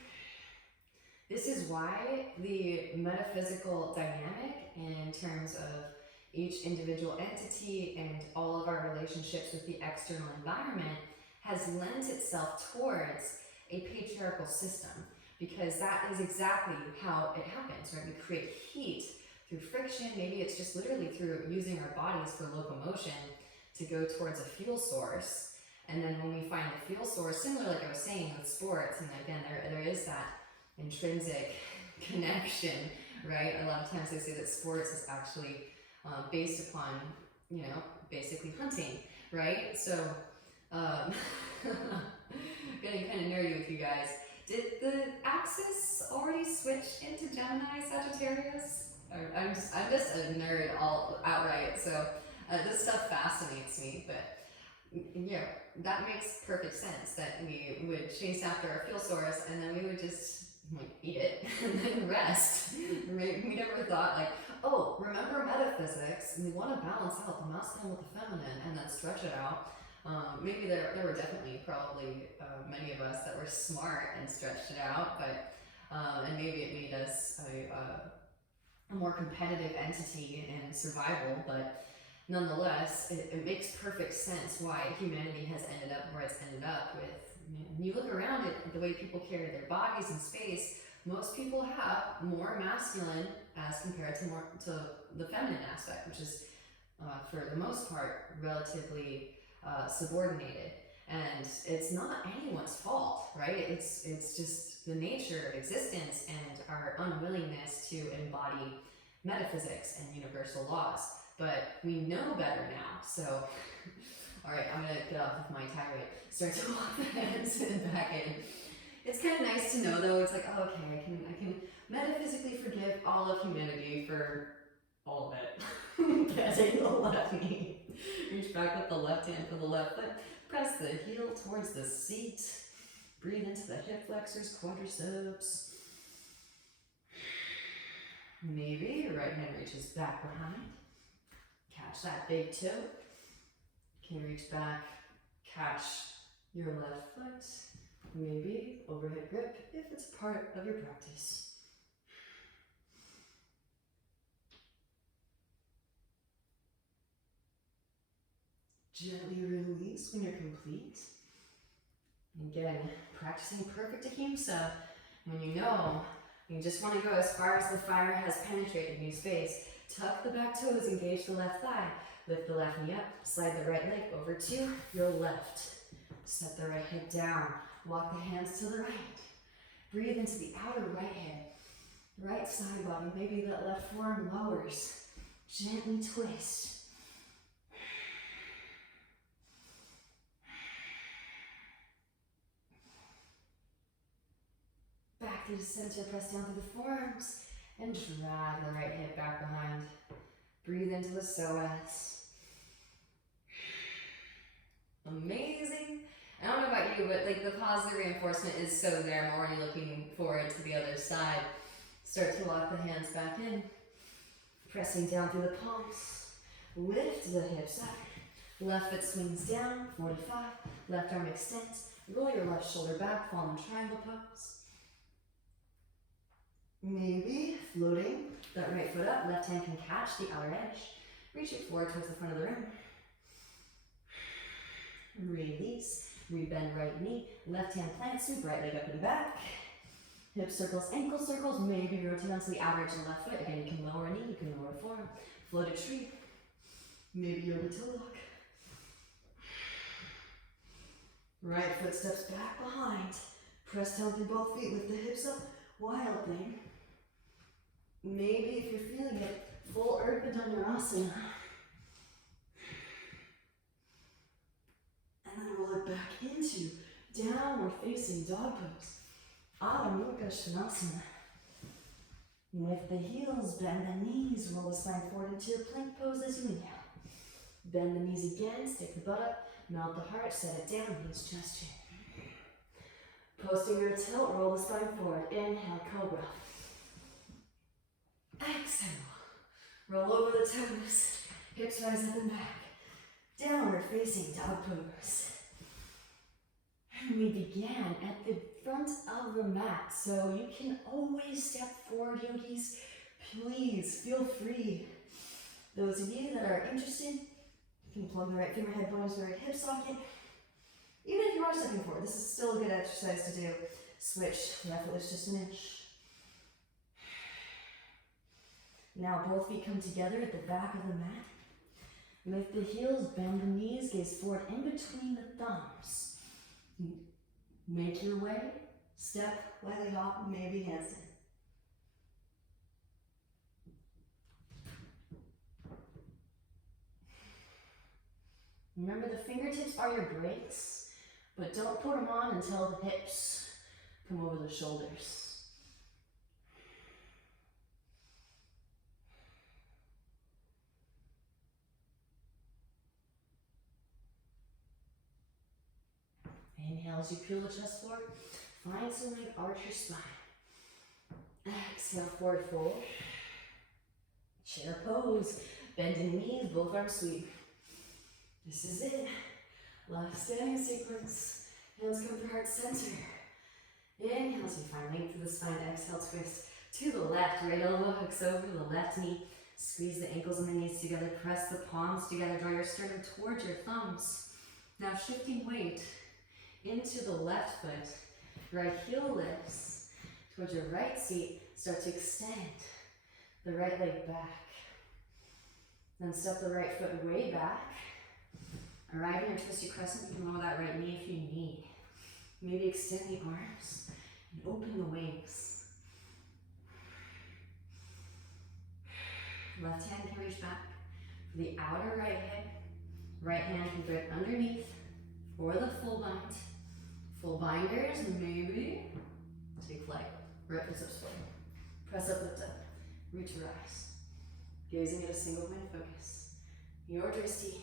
this is why the metaphysical dynamic in terms of each individual entity and all of our relationships with the external environment has lent itself towards a patriarchal system, because that is exactly how it happens, right? We create heat through friction. Maybe it's just literally through using our bodies for locomotion to go towards a fuel source. And then when we find the fuel source, similar like I was saying with sports, and again, there is that intrinsic connection, right? A lot of times they say that sports is actually based upon, you know, basically hunting, right? So, getting kind of nerdy with you guys. Did the axis already switch into Gemini Sagittarius? I'm just a nerd outright, so this stuff fascinates me, but yeah, that makes perfect sense that we would chase after our fuel source and then we would just like eat it and then rest. We never thought like, oh, remember metaphysics, we want to balance out the masculine with the feminine and then stretch it out. Maybe there were definitely probably many of us that were smart and stretched it out, but and maybe it made us a more competitive entity in survival, but nonetheless, it makes perfect sense why humanity has ended up where it's ended up with. When you look around it, the way people carry their bodies in space, most people have more masculine as compared to the feminine aspect, which is for the most part relatively subordinated. And it's not anyone's fault, right? It's just the nature of existence and our unwillingness to embody metaphysics and universal laws. But we know better now, so all right, I'm gonna get off of my tirade. Start to walk the hands back in. It's kind of nice to know, though. It's like, oh, okay, I can metaphysically forgive all of humanity for all of it. Getting the left knee. Reach back with the left hand for the left foot. Press the heel towards the seat. Breathe into the hip flexors, quadriceps. Maybe your right hand reaches back behind. Catch that big toe. Can reach back, catch your left foot. Maybe overhead grip if it's part of your practice. Gently release when you're complete. Again, practicing perfect ahimsa when you know you just want to go as far as the fire has penetrated new space. Tuck the back toes, engage the left thigh. Lift the left knee up, slide the right leg over to your left. Set the right hip down, walk the hands to the right. Breathe into the outer right hip, right side body, maybe that left forearm lowers. Gently twist. Back to the center, press down through the forearms, and drag the right hip back behind. Breathe into the psoas. Amazing. I don't know about you, but like the positive reinforcement is so there. I'm already looking forward to the other side. Start to lock the hands back in. Pressing down through the palms. Lift the hips up. Left foot swings down, 45. Left arm extends. Roll your left shoulder back, fall in triangle pose. Maybe floating that right foot up. Left hand can catch the outer edge. Reach it forward towards the front of the room. Release. Rebend right knee, left hand plant sweep, right leg up and back. Hip circles, ankle circles, maybe rotate onto the outer edge of the left foot. Again, you can lower a knee, you can lower a forearm. Floated tree, maybe yoga toe lock. Right foot steps back behind. Press down through both feet, lift the hips up, wild thing. Maybe if you're feeling it, full Urdhva Dhanurasana. And then roll it back into downward facing dog pose. Adho Mukha Svanasana. Lift the heels, bend the knees, roll the spine forward into your plank pose as you inhale. Bend the knees again, stick the butt up, melt the heart, set it down, knees, chest, chin. Posterior tilt, roll the spine forward. Inhale, cobra. Exhale. Roll over the toes. Hips rise up and back. Downward facing dog pose. And we began at the front of the mat, so you can always step forward, yogis. Please feel free. Those of you that are interested, you can plug the right fingerhead bone into the right hip socket. Even if you are stepping forward, this is still a good exercise to do. Switch, left foot is just an inch. Now both feet come together at the back of the mat. Lift the heels, bend the knees, gaze forward in between the thumbs. Make your way, step, lightly hop, maybe handstand. Remember, the fingertips are your brakes, but don't put them on until the hips come over the shoulders. Inhale as you peel the chest forward. Find some length, arch your spine. Exhale, forward fold. Chair pose. Bending knees, both arms sweep. This is it. Left standing sequence. Hands come to heart center. Inhale as you find length through the spine. Exhale, twist to the left. Right elbow hooks over the left knee. Squeeze the ankles and the knees together. Press the palms together. Draw your sternum towards your thumbs. Now shifting weight into the left foot. Right heel lifts towards your right seat. Start to extend the right leg back. Then step the right foot way back. Arrive in your twisty crescent. You can lower that right knee if you need. Maybe extend the arms and open the wings. Left hand can reach back for the outer right hip. Right hand can grip underneath for the full bind. Full binders, maybe. Take flight. Right foot steps forward. Press up, lift up. Reach, rise. Gazing at a single point of focus. Your drishti.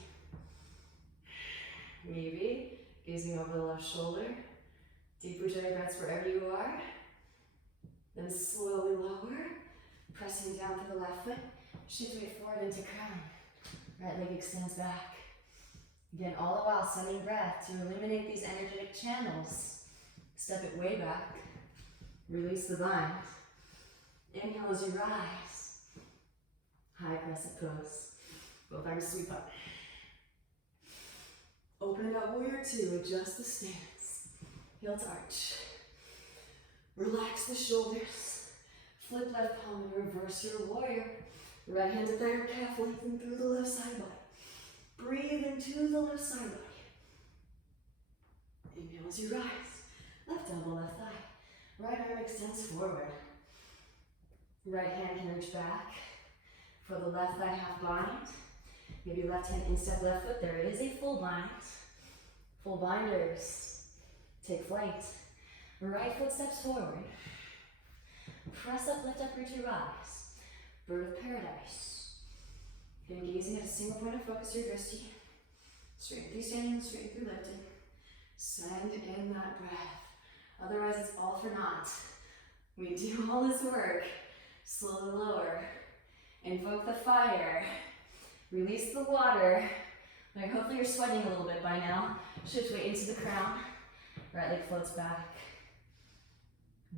Maybe gazing over the left shoulder. Deep ujjayi breaths wherever you are. Then slowly lower. Pressing down through the left foot. Shift weight forward into crown. Right leg extends back. Again, all the while sending breath to eliminate these energetic channels. Step it way back. Release the bind. Inhale as you rise. High crescent pose. Both arms sweep up. Open it up, warrior two. Adjust the stance. Heel to arch. Relax the shoulders. Flip left palm and reverse your warrior. Right hand to thigh or calf, lengthen through the left side body. Breathe into the left side body. Inhale as you rise. Left elbow, left thigh. Right arm extends forward. Right hand can reach back for the left thigh half bind. Maybe left hand instep left foot. There is a full bind. Full binders. Take flight. Right foot steps forward. Press up, lift up, reach your rise. Bird of paradise. Again, gazing at a single point of focus, your drishti. Straight through standing, straight through lifting. Send in that breath. Otherwise, it's all for naught. We do all this work. Slowly lower. Invoke the fire. Release the water. Like, hopefully you're sweating a little bit by now. Shift weight into the crown. Right leg floats back.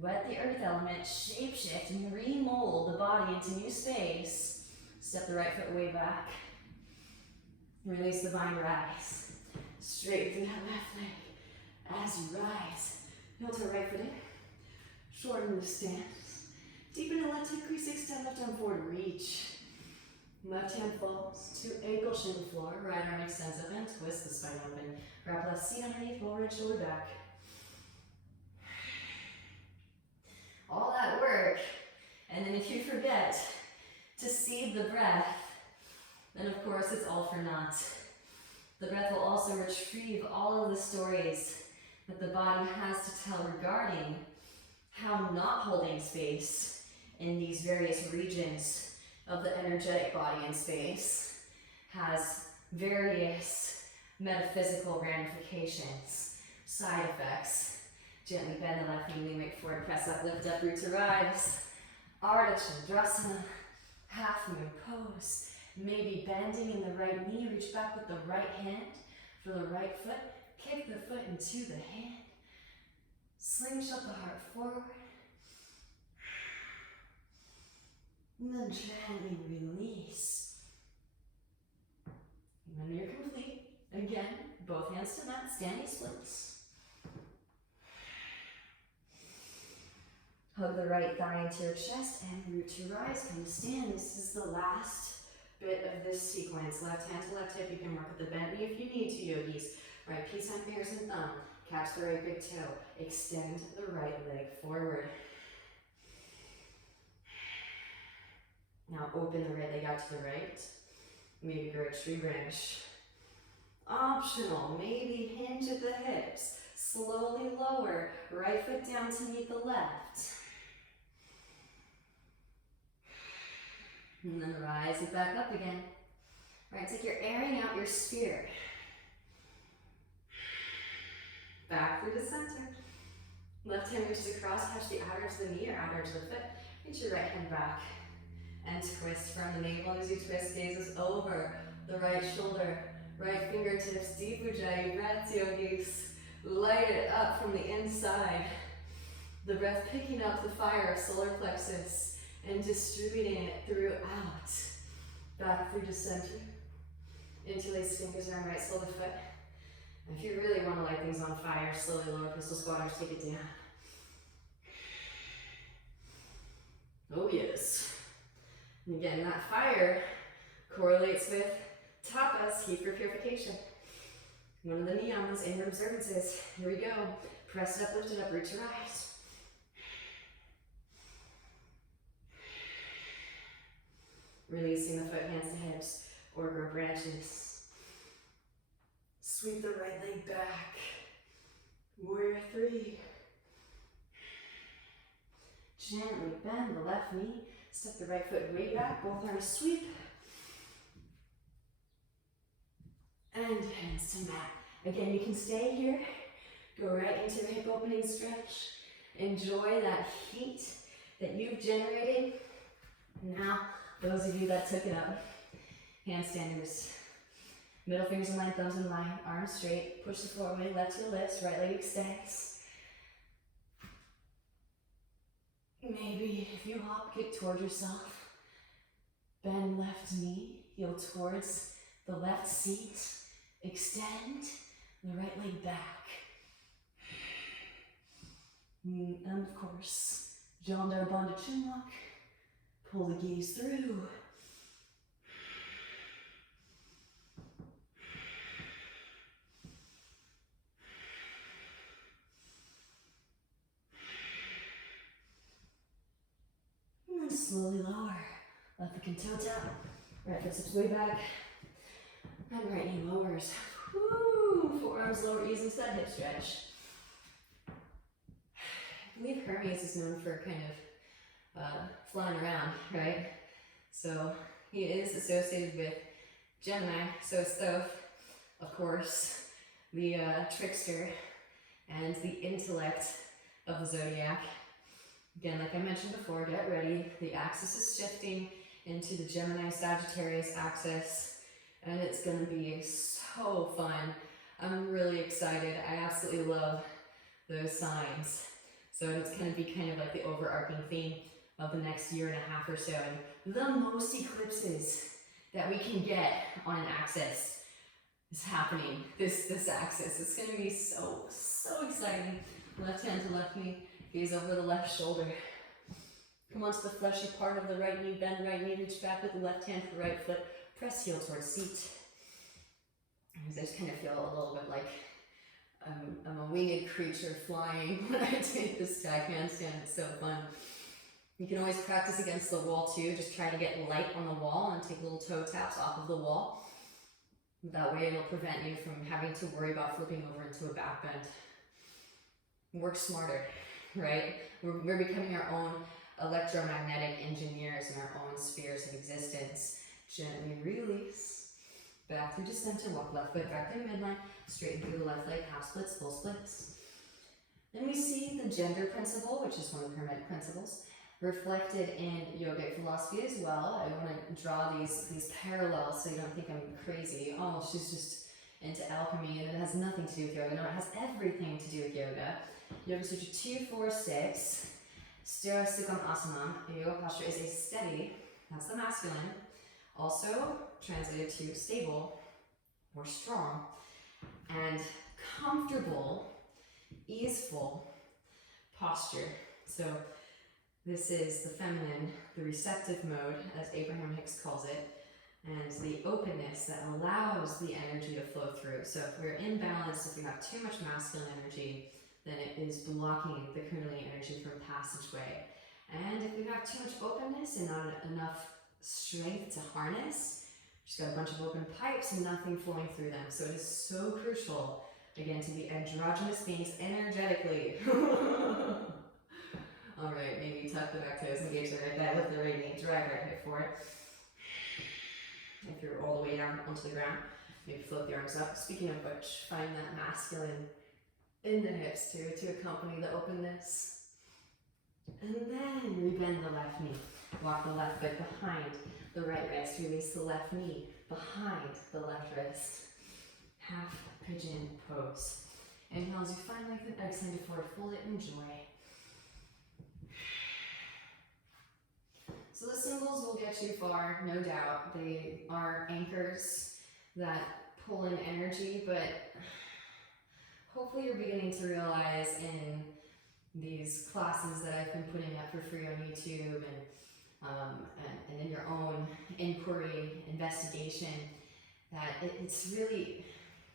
Wet the earth element, shape shift, and remold the body into new space. Step the right foot way back. Release the bind, rise. Straight through that left leg. As you rise, heel to right foot in. Shorten the stance. Deepen the left hip crease, extend left arm forward, reach. Left hand falls to ankle shin floor. Right arm extends up and twist the spine open. Wrap left seat underneath, forward, shoulder back. All that work. And then if you forget to seed the breath, then of course it's all for naught. The breath will also retrieve all of the stories that the body has to tell regarding how not holding space in these various regions of the energetic body and space has various metaphysical ramifications, side effects. Gently bend the left knee, lean right forward, press up, lift up, root to rise. Ardha Chandrasana, half moon pose. Maybe bending in the right knee, reach back with the right hand for the right foot. Kick the foot into the hand. Slingshot the heart forward. And then gently release. And when you're complete, again, both hands to mat, standing splits. Hug the right thigh into your chest and root to rise. Come to stand. This is the last bit of this sequence. Left hand to left hip. You can work with the bent knee if you need to, yogis. Right peace sign, fingers and thumb. Catch the right big toe. Extend the right leg forward. Now open the right leg out to the right. Maybe grow a tree branch. Optional, maybe hinge at the hips. Slowly lower, right foot down to meet the left. And then rise it back up again. All right, it's like you're airing out your sphere. Back through the center. Left hand reaches across, catch the outer edge of the knee or outer edge of the foot. Reach your right hand back and twist from the navel as you twist, gazes over the right shoulder, right fingertips, deep ujjayi breaths, yogis. Light it up from the inside. The breath picking up the fire of solar plexus and distributing it throughout. Back through to center. Interlace fingers around right shoulder foot. And if you really want to light things on fire, slowly lower pistol squatters, take it down. Oh yes. And again, that fire correlates with tapas, heat for purification. One of the niyams, inward observances. Here we go. Press it up, lift it up, root to rise. Releasing the foot, hands to hips, or grow branches. Sweep the right leg back. Warrior 3. Gently bend the left knee. Step the right foot way back. Both arms sweep. And hands to mat. Again, you can stay here. Go right into the hip opening stretch. Enjoy that heat that you've generated. Now, those of you that took it up, handstanders. Middle fingers in line, thumbs in line, arms straight. Push the floor away, left heel lifts, right leg extends. Maybe if you hop, kick towards yourself. Bend left knee, heel towards the left seat. Extend the right leg back. And of course, Jandar Bandha chin lock. Pull the gaze through. And then slowly lower. Left foot can toe tap. Right foot steps way back. And right knee lowers. Woo! Forearms lower, easy set hip stretch. I believe Hermes is known for kind of flying around, right? So he is associated with Gemini, so it's Thoth, of course, the trickster and the intellect of the zodiac. Again, like I mentioned before, get ready. The axis is shifting into the Gemini Sagittarius axis, and it's going to be so fun. I'm really excited. I absolutely love those signs. So it's going to be kind of like the overarching theme of the next year and a half or so. And the most eclipses that we can get on an axis, is happening, this axis. It's going to be so exciting. Left hand to left knee, gaze over the left shoulder. Come onto the fleshy part of the right knee, bend the right knee, reach back with the left hand to the right foot, press heel towards seat. I just kind of feel a little bit like I'm a winged creature flying when I take the stag handstand. It's so fun. You can always practice against the wall too. Just try to get light on the wall and take little toe taps off of the wall. That way it'll prevent you from having to worry about flipping over into a back bend. Work smarter, right? We're becoming our own electromagnetic engineers in our own spheres of existence. Gently release. Back through to center, walk left foot back through midline, straighten through the left leg, half splits, full splits. Then we see the gender principle, which is one of the Hermetic principles, reflected in yogic philosophy as well. I want to draw these parallels so you don't think I'm crazy. Oh, she's just into alchemy and it has nothing to do with yoga. No, it has everything to do with yoga. Yoga Sutra 246, Sthira Sukham Asanam. Yoga posture is a steady, that's the masculine, also translated to stable or strong, and comfortable, easeful posture. So this is the feminine, the receptive mode, as Abraham Hicks calls it, and the openness that allows the energy to flow through. So if we're imbalanced, if we have too much masculine energy, then it is blocking the Kundalini energy from passageway. And if we have too much openness and not enough strength to harness, just got a bunch of open pipes and nothing flowing through them. So it is so crucial, again, to be androgynous beings energetically. All right, maybe tuck the back toes, engage the right thigh, lift the right knee, drive right hip forward. If you're all the way down onto the ground, maybe float the arms up. Speaking of which, find that masculine in the hips too, to accompany the openness. And then we bend the left knee. Walk the left foot behind the right wrist. Release the left knee behind the left wrist. Half pigeon pose. Inhale as you find length, exhale to forward fold it, enjoy. So the symbols will get you far, no doubt. They are anchors that pull in energy, but hopefully you're beginning to realize in these classes that I've been putting up for free on YouTube and in your own inquiry, investigation, that it's really,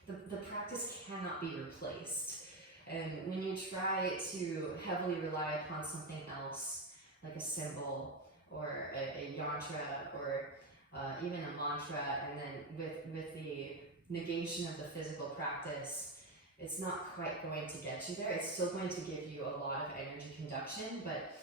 the practice cannot be replaced. And when you try to heavily rely upon something else, like a symbol, or a yantra, or even a mantra, and then with the negation of the physical practice, it's not quite going to get you there. It's still going to give you a lot of energy conduction, but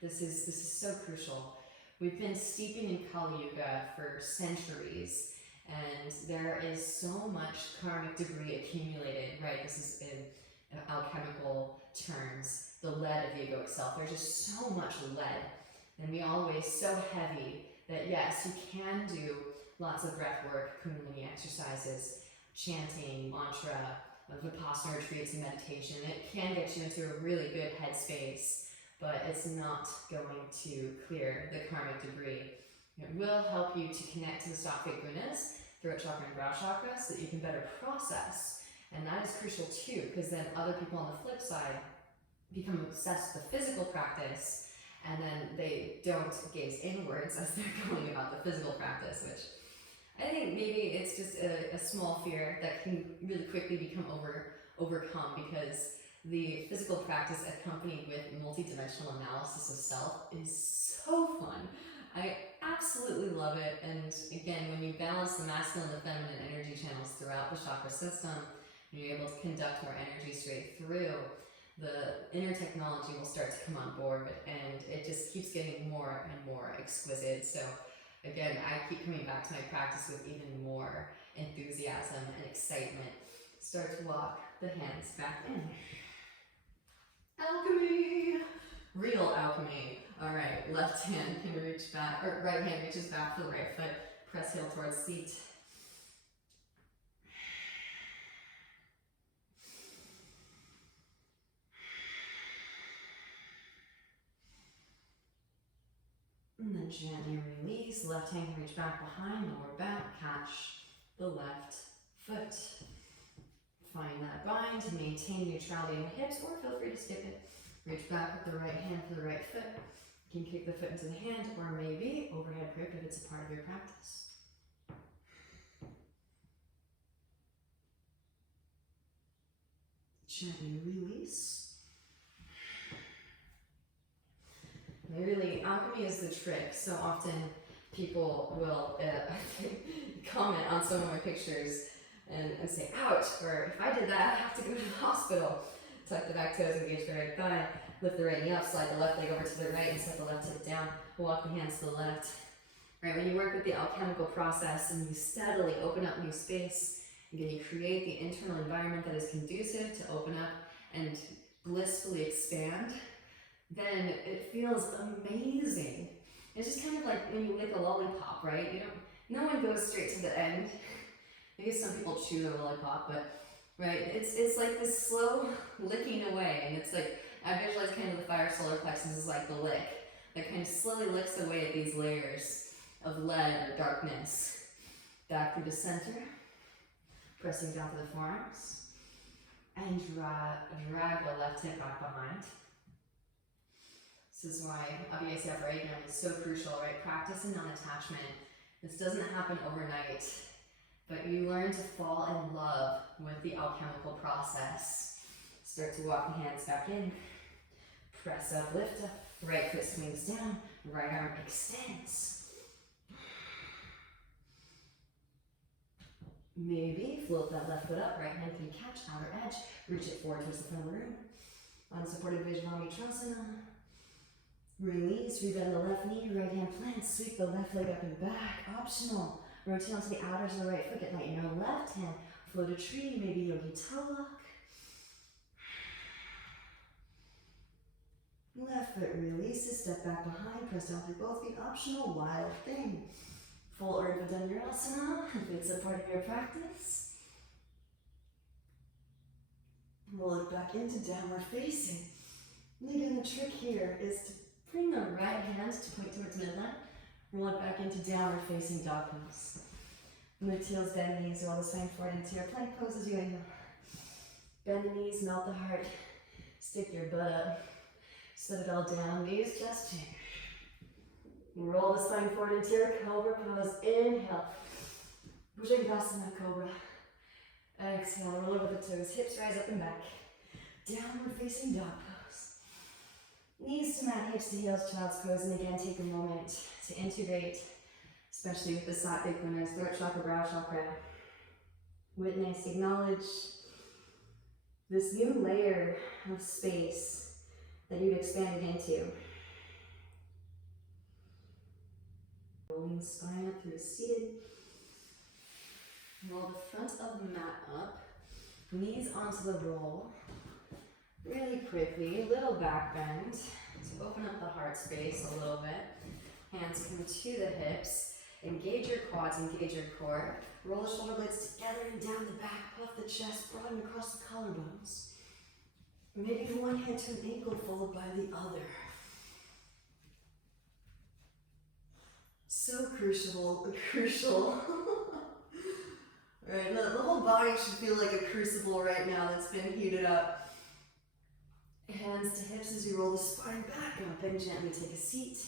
this is so crucial. We've been steeping in Kali Yuga for centuries, and there is so much karmic debris accumulated, right? This is in alchemical terms, the lead of the egoic self. There's just so much lead, and we all weigh so heavy that yes, you can do lots of breath work, kundalini exercises, chanting, mantra, vipassana retreats and meditation. It can get you into a really good headspace, but it's not going to clear the karmic debris. It will help you to connect to the sattvic gunas, throat chakra and brow chakra, so that you can better process. And that is crucial too, because then other people on the flip side become obsessed with the physical practice, and then they don't gaze inwards as they're going about the physical practice, which I think maybe it's just a small fear that can really quickly become overcome, because the physical practice accompanied with multidimensional analysis of self is so fun. I absolutely love it. And again, when you balance the masculine and the feminine energy channels throughout the chakra system, you're able to conduct more energy straight through, the inner technology will start to come on board, and it just keeps getting more and more exquisite. So again, I keep coming back to my practice with even more enthusiasm and excitement. Start to walk the hands back in. Alchemy! Real alchemy. All right, left hand can reach back, or right hand reaches back for the right foot. Press heel towards seat. And then gently release. Left hand can reach back behind, lower back, catch the left foot. Find that bind to maintain neutrality in the hips, or feel free to skip it. Reach back with the right hand for the right foot. You can kick the foot into the hand, or maybe overhead grip if it's a part of your practice. Gently release. Really, alchemy is the trick. So often people will comment on some of my pictures and say, ouch, or if I did that, I'd have to go to the hospital. Tuck the back toes, engage the right thigh, lift the right knee up, slide the left leg over to the right, and set the left hip down. Walk the hands to the left. Right, when you work with the alchemical process and you steadily open up new space, again, you create the internal environment that is conducive to open up and blissfully expand, then it feels amazing. It's just kind of like when you lick a lollipop, right? No one goes straight to the end. Maybe some people chew their lollipop, but right, it's like this slow licking away, and it's like, I visualize kind of the fire solar plexus is like the lick that kind of slowly licks away at these layers of lead or darkness. Back through the center, pressing down to the forearms, and drag the left hip back behind. This is why ahimsa for Ahimsa is so crucial, right? Practice and non-attachment. This doesn't happen overnight, but you learn to fall in love with the alchemical process. Start to walk the hands back in. Press up, lift up. Right foot swings down. Right arm extends. Maybe float that left foot up. Right hand can catch outer edge. Reach it forward towards the front of the room. Unsupported Vajrayana. Release, rebend the left knee, right hand plant, sweep the left leg up and back, optional. Rotate onto the outers of the right foot, get light in your left hand, float a tree, maybe yogi toe lock. Left foot releases, step back behind, press down through both feet, optional, wild thing. Full Urdhva Dhanurasana, if it's a part of your practice. Roll it back into downward facing. And again, the trick here is to bring the right hand to point towards midline. Roll it back into downward facing dog pose. Lift heels, bend knees, roll the spine forward into your plank pose as you inhale. Bend the knees, melt the heart. Stick your butt up. Set it all down, knees, chest, chin. Roll the spine forward into your cobra pose. Inhale. Bhujangasana cobra. Exhale, roll over the toes, hips rise up and back. Downward facing dog pose. Knees to mat, hips to heels, child's pose, and again take a moment to integrate, especially with the sattvic gunas, throat chakra, brow chakra. Witness, acknowledge this new layer of space that you've expanded into. Rolling spine up through a seated. Roll the front of the mat up, knees onto the roll. Really quickly, little back bend to open up the heart space a little bit. Hands come to the hips. Engage your quads, engage your core. Roll the shoulder blades together and down the back. Puff the chest, broaden across the collarbones. Maybe one hand to an ankle followed by the other. So crucial. Right, the whole body should feel like a crucible right now that's been heated up. Hands to hips as you roll the spine back up and gently take a seat.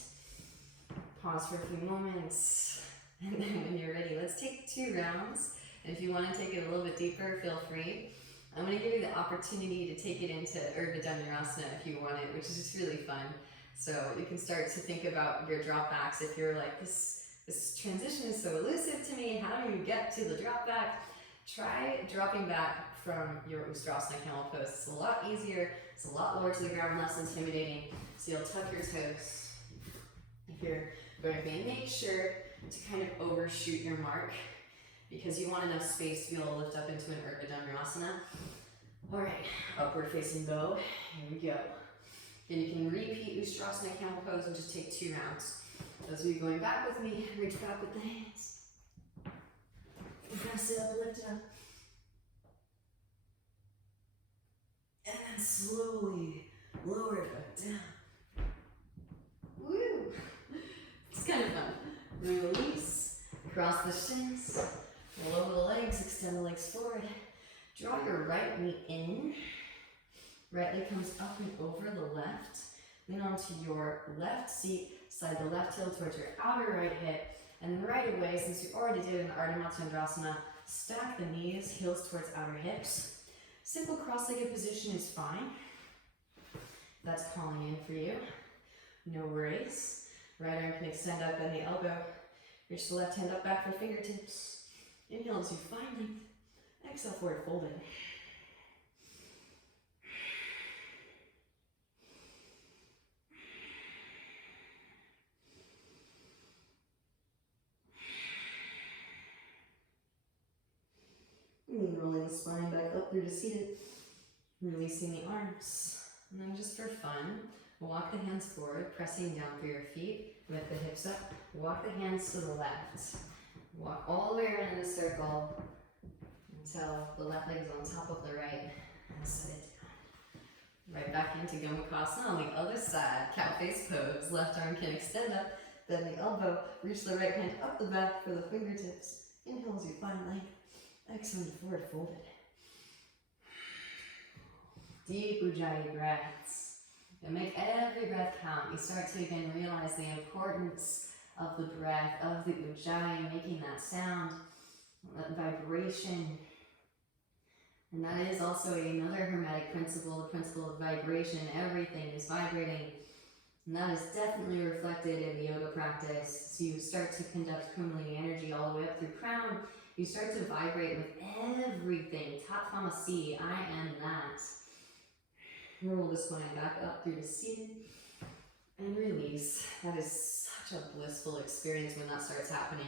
Pause for a few moments. And then when you're ready, let's take 2 rounds. And if you want to take it a little bit deeper, feel free. I'm going to give you the opportunity to take it into Urdhva Dhanurasana if you want it, which is just really fun. So you can start to think about your drop backs. If you're like, this transition is so elusive to me, how do you get to the drop back? Try dropping back from your Ustrasana camel pose. It's a lot easier, it's a lot lower to the ground, less intimidating. So you'll tuck your toes. If you're going to be, make sure to kind of overshoot your mark because you want enough space to be able to lift up into an Urdhva Dhanurasana. All right, upward facing bow, here we go. And you can repeat Ustrasana camel pose and just take 2 rounds. Those of you going back with me, reach back with the hands. Press it up, lift it up. And then slowly lower it back down. Woo! It's kind of fun. Release, cross the shins, Roll over the legs, extend the legs forward. Draw your right knee in. Right leg comes up and over the left. Lean onto your left seat, slide the left heel towards your outer right hip, and then right away, since you already did an Ardha Matsyendrasana, stack the knees, heels towards outer hips. Simple cross-legged position is fine. That's calling in for you. No worries. Right arm can extend up, bend the elbow. Reach the left hand up back for fingertips. Inhale as you find length. Exhale, forward folded. And then rolling the spine back up through to seated. Releasing the arms. And then just for fun, walk the hands forward, pressing down through your feet. Lift the hips up. Walk the hands to the left. Walk all the way around in a circle until the left leg is on top of the right. And set it down. Right back into Gomukhasana on the other side. Cow face pose. Left arm can extend up. Bend the elbow. Reach the right hand up the back for the fingertips. Inhale as you find length. Exhale to forward folded. Deep Ujjayi breaths. And make every breath count. You start to again realize the importance of the breath, of the Ujjayi, making that sound, that vibration. And that is also another Hermetic principle, the principle of vibration. Everything is vibrating. And that is definitely reflected in the yoga practice. So you start to conduct Kundalini energy all the way up through crown. You start to vibrate with everything. Tat Tamasi, I am that. Roll the spine back up through to seated. And release. That is such a blissful experience when that starts happening.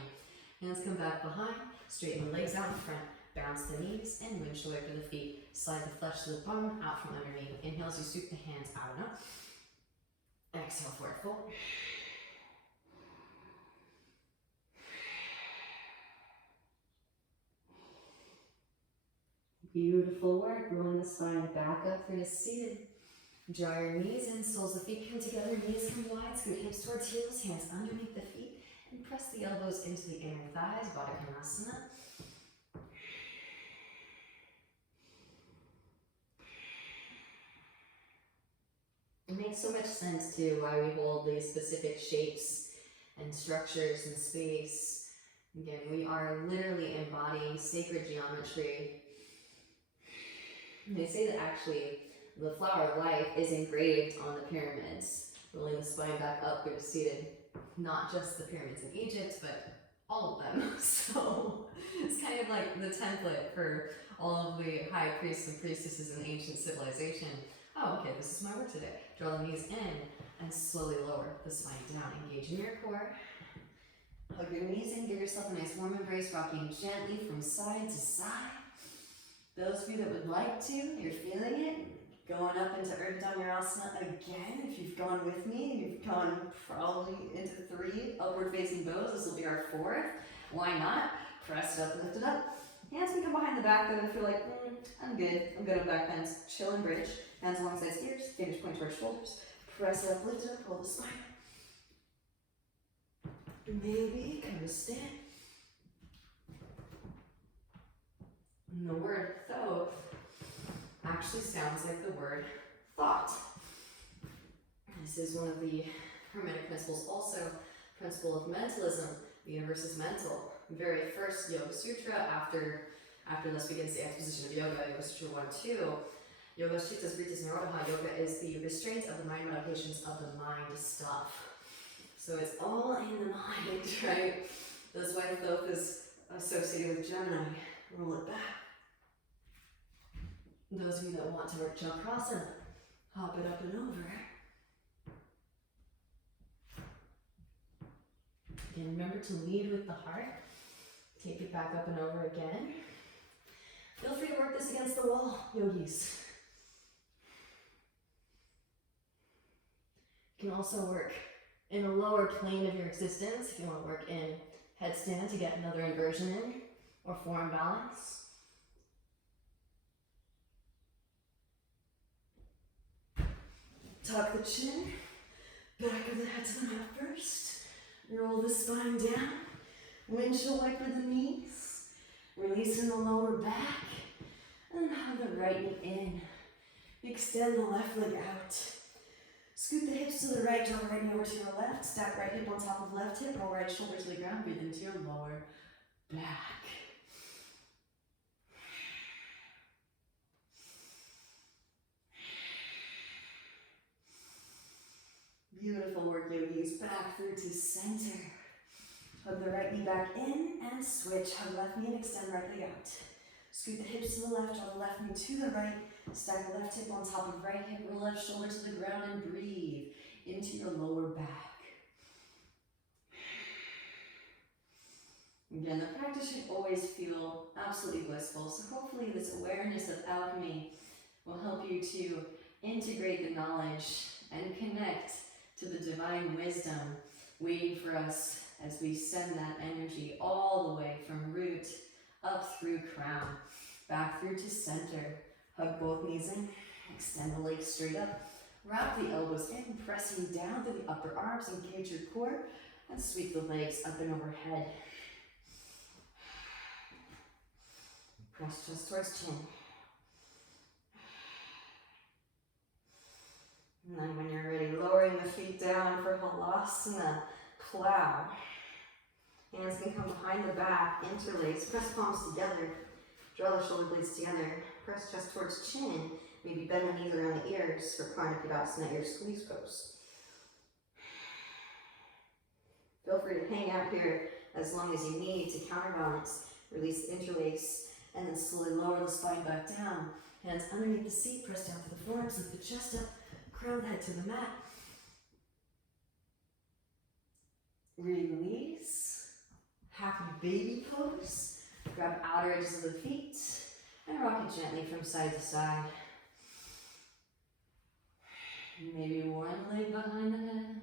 Hands come back behind. Straighten the legs out in front. Bounce the knees and windshield wiper the feet. Slide the flesh to the bottom, out from underneath. Inhale as you sweep the hands out and up. Exhale, forward fold. Beautiful work. Rolling the spine back up through to seated. Draw your knees in, soles of feet come together, knees come wide, scoot hips towards heels, hands underneath the feet, and press the elbows into the inner thighs, Baddha Konasana. It makes so much sense too why we hold these specific shapes and structures in space. Again, we are literally embodying sacred geometry. They say that actually the flower of life is engraved on the pyramids. Rolling the spine back up through to seated. Not just the pyramids in Egypt, but all of them. So it's kind of like the template for all of the high priests and priestesses in ancient civilization. Oh, okay, this is my work today. Draw the knees in and slowly lower the spine down. Engage in your core. Hug your knees in, give yourself a nice warm embrace, rocking gently from side to side. Those of you that would like to, you're feeling it, going up into Urdhva Dhammayasana again. If you've gone with me, you've gone probably into 3 upward facing bows. This will be our 4th. Why not? Press it up, lift it up. Hands can come behind the back though if you're like, I'm good on back bends. Chill and bridge. Hands alongside ears, fingers point towards shoulders. Press it up, lift it up, hold the spine. Maybe come to stand. And the word thoth actually sounds like the word thought. This is one of the Hermetic principles, also principle of mentalism. The universe is mental. The very first Yoga Sutra, after this begins the exposition of yoga, Yoga Sutra 1-2. Yoga Chitas Vritis Nirodha. Yoga is the restraint of the mind, meditations of the mind stuff. So it's all in the mind, right? That's why thoth is associated with Gemini. Roll it back. Those of you that want to work chakrasana, hop it up and over. Again, remember to lead with the heart. Take it back up and over again. Feel free to work this against the wall, yogis. You can also work in a lower plane of your existence if you want to work in headstand to get another inversion in, or form balance. Tuck the chin, back of the head to the mat first. Roll the spine down. Windshield wiper the knees. Release in the lower back. And hug the right knee in. Extend the left leg out. Scoot the hips to the right, draw the right knee over to your left. Stack right hip on top of left hip. Roll right shoulder to the ground. Breathe into your lower back. Beautiful work, yogis. Back through to center. Hug the right knee back in and switch. Hug left knee and extend right leg out. Scoot the hips to the left, draw the left knee to the right. Stack the left hip on top of right hip. Roll left shoulder to the ground and breathe into your lower back. Again, the practice should always feel absolutely blissful. So hopefully this awareness of alchemy will help you to integrate the knowledge and connect to the divine wisdom waiting for us as we send that energy all the way from root up through crown, back through to center. Hug both knees in, extend the legs straight up, wrap the elbows in, pressing down through the upper arms, engage your core, and sweep the legs up and overhead. Press chest towards chin. And then when you're ready, lowering the feet down for halasana, plow. Hands can come behind the back, interlace, press palms together, draw the shoulder blades together, press chest towards chin, maybe bend the knees around the ears for Karnapadasana, your squeeze pose. Feel free to hang out here as long as you need to counterbalance, release the interlace, and then slowly lower the spine back down. Hands underneath the seat, press down to the forearms, lift the chest up, crown the head to the mat. Release. Happy baby pose. Grab outer edges of the feet and rock it gently from side to side. Maybe one leg behind the head,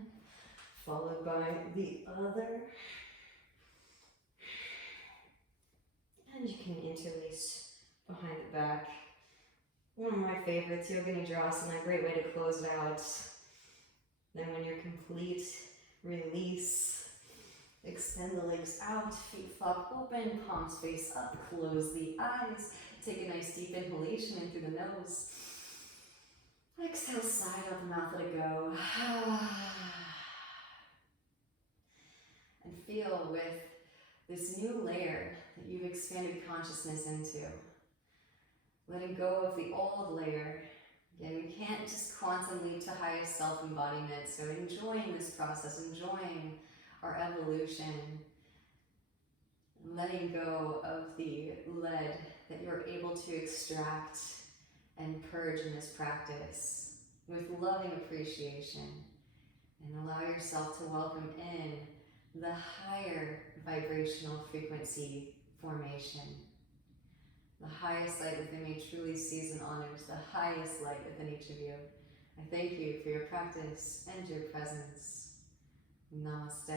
followed by the other. And you can interlace behind the back. One of my favorites, Yoga Nidrasana, a great way to close it out. Then when you're complete, release. Extend the legs out, feet flop open, palms face up, close the eyes. Take a nice deep inhalation in through the nose. Exhale, side out the mouth, let it go. And feel with this new layer that you've expanded consciousness into. Letting go of the old layer. Again, we can't just quantum leap to highest self-embodiment, so enjoying this process, enjoying our evolution, letting go of the lead that you're able to extract and purge in this practice with loving appreciation, and allow yourself to welcome in the higher vibrational frequency formation, the highest light within me truly sees and honors the highest light within each of you. I thank you for your practice and your presence. Namaste.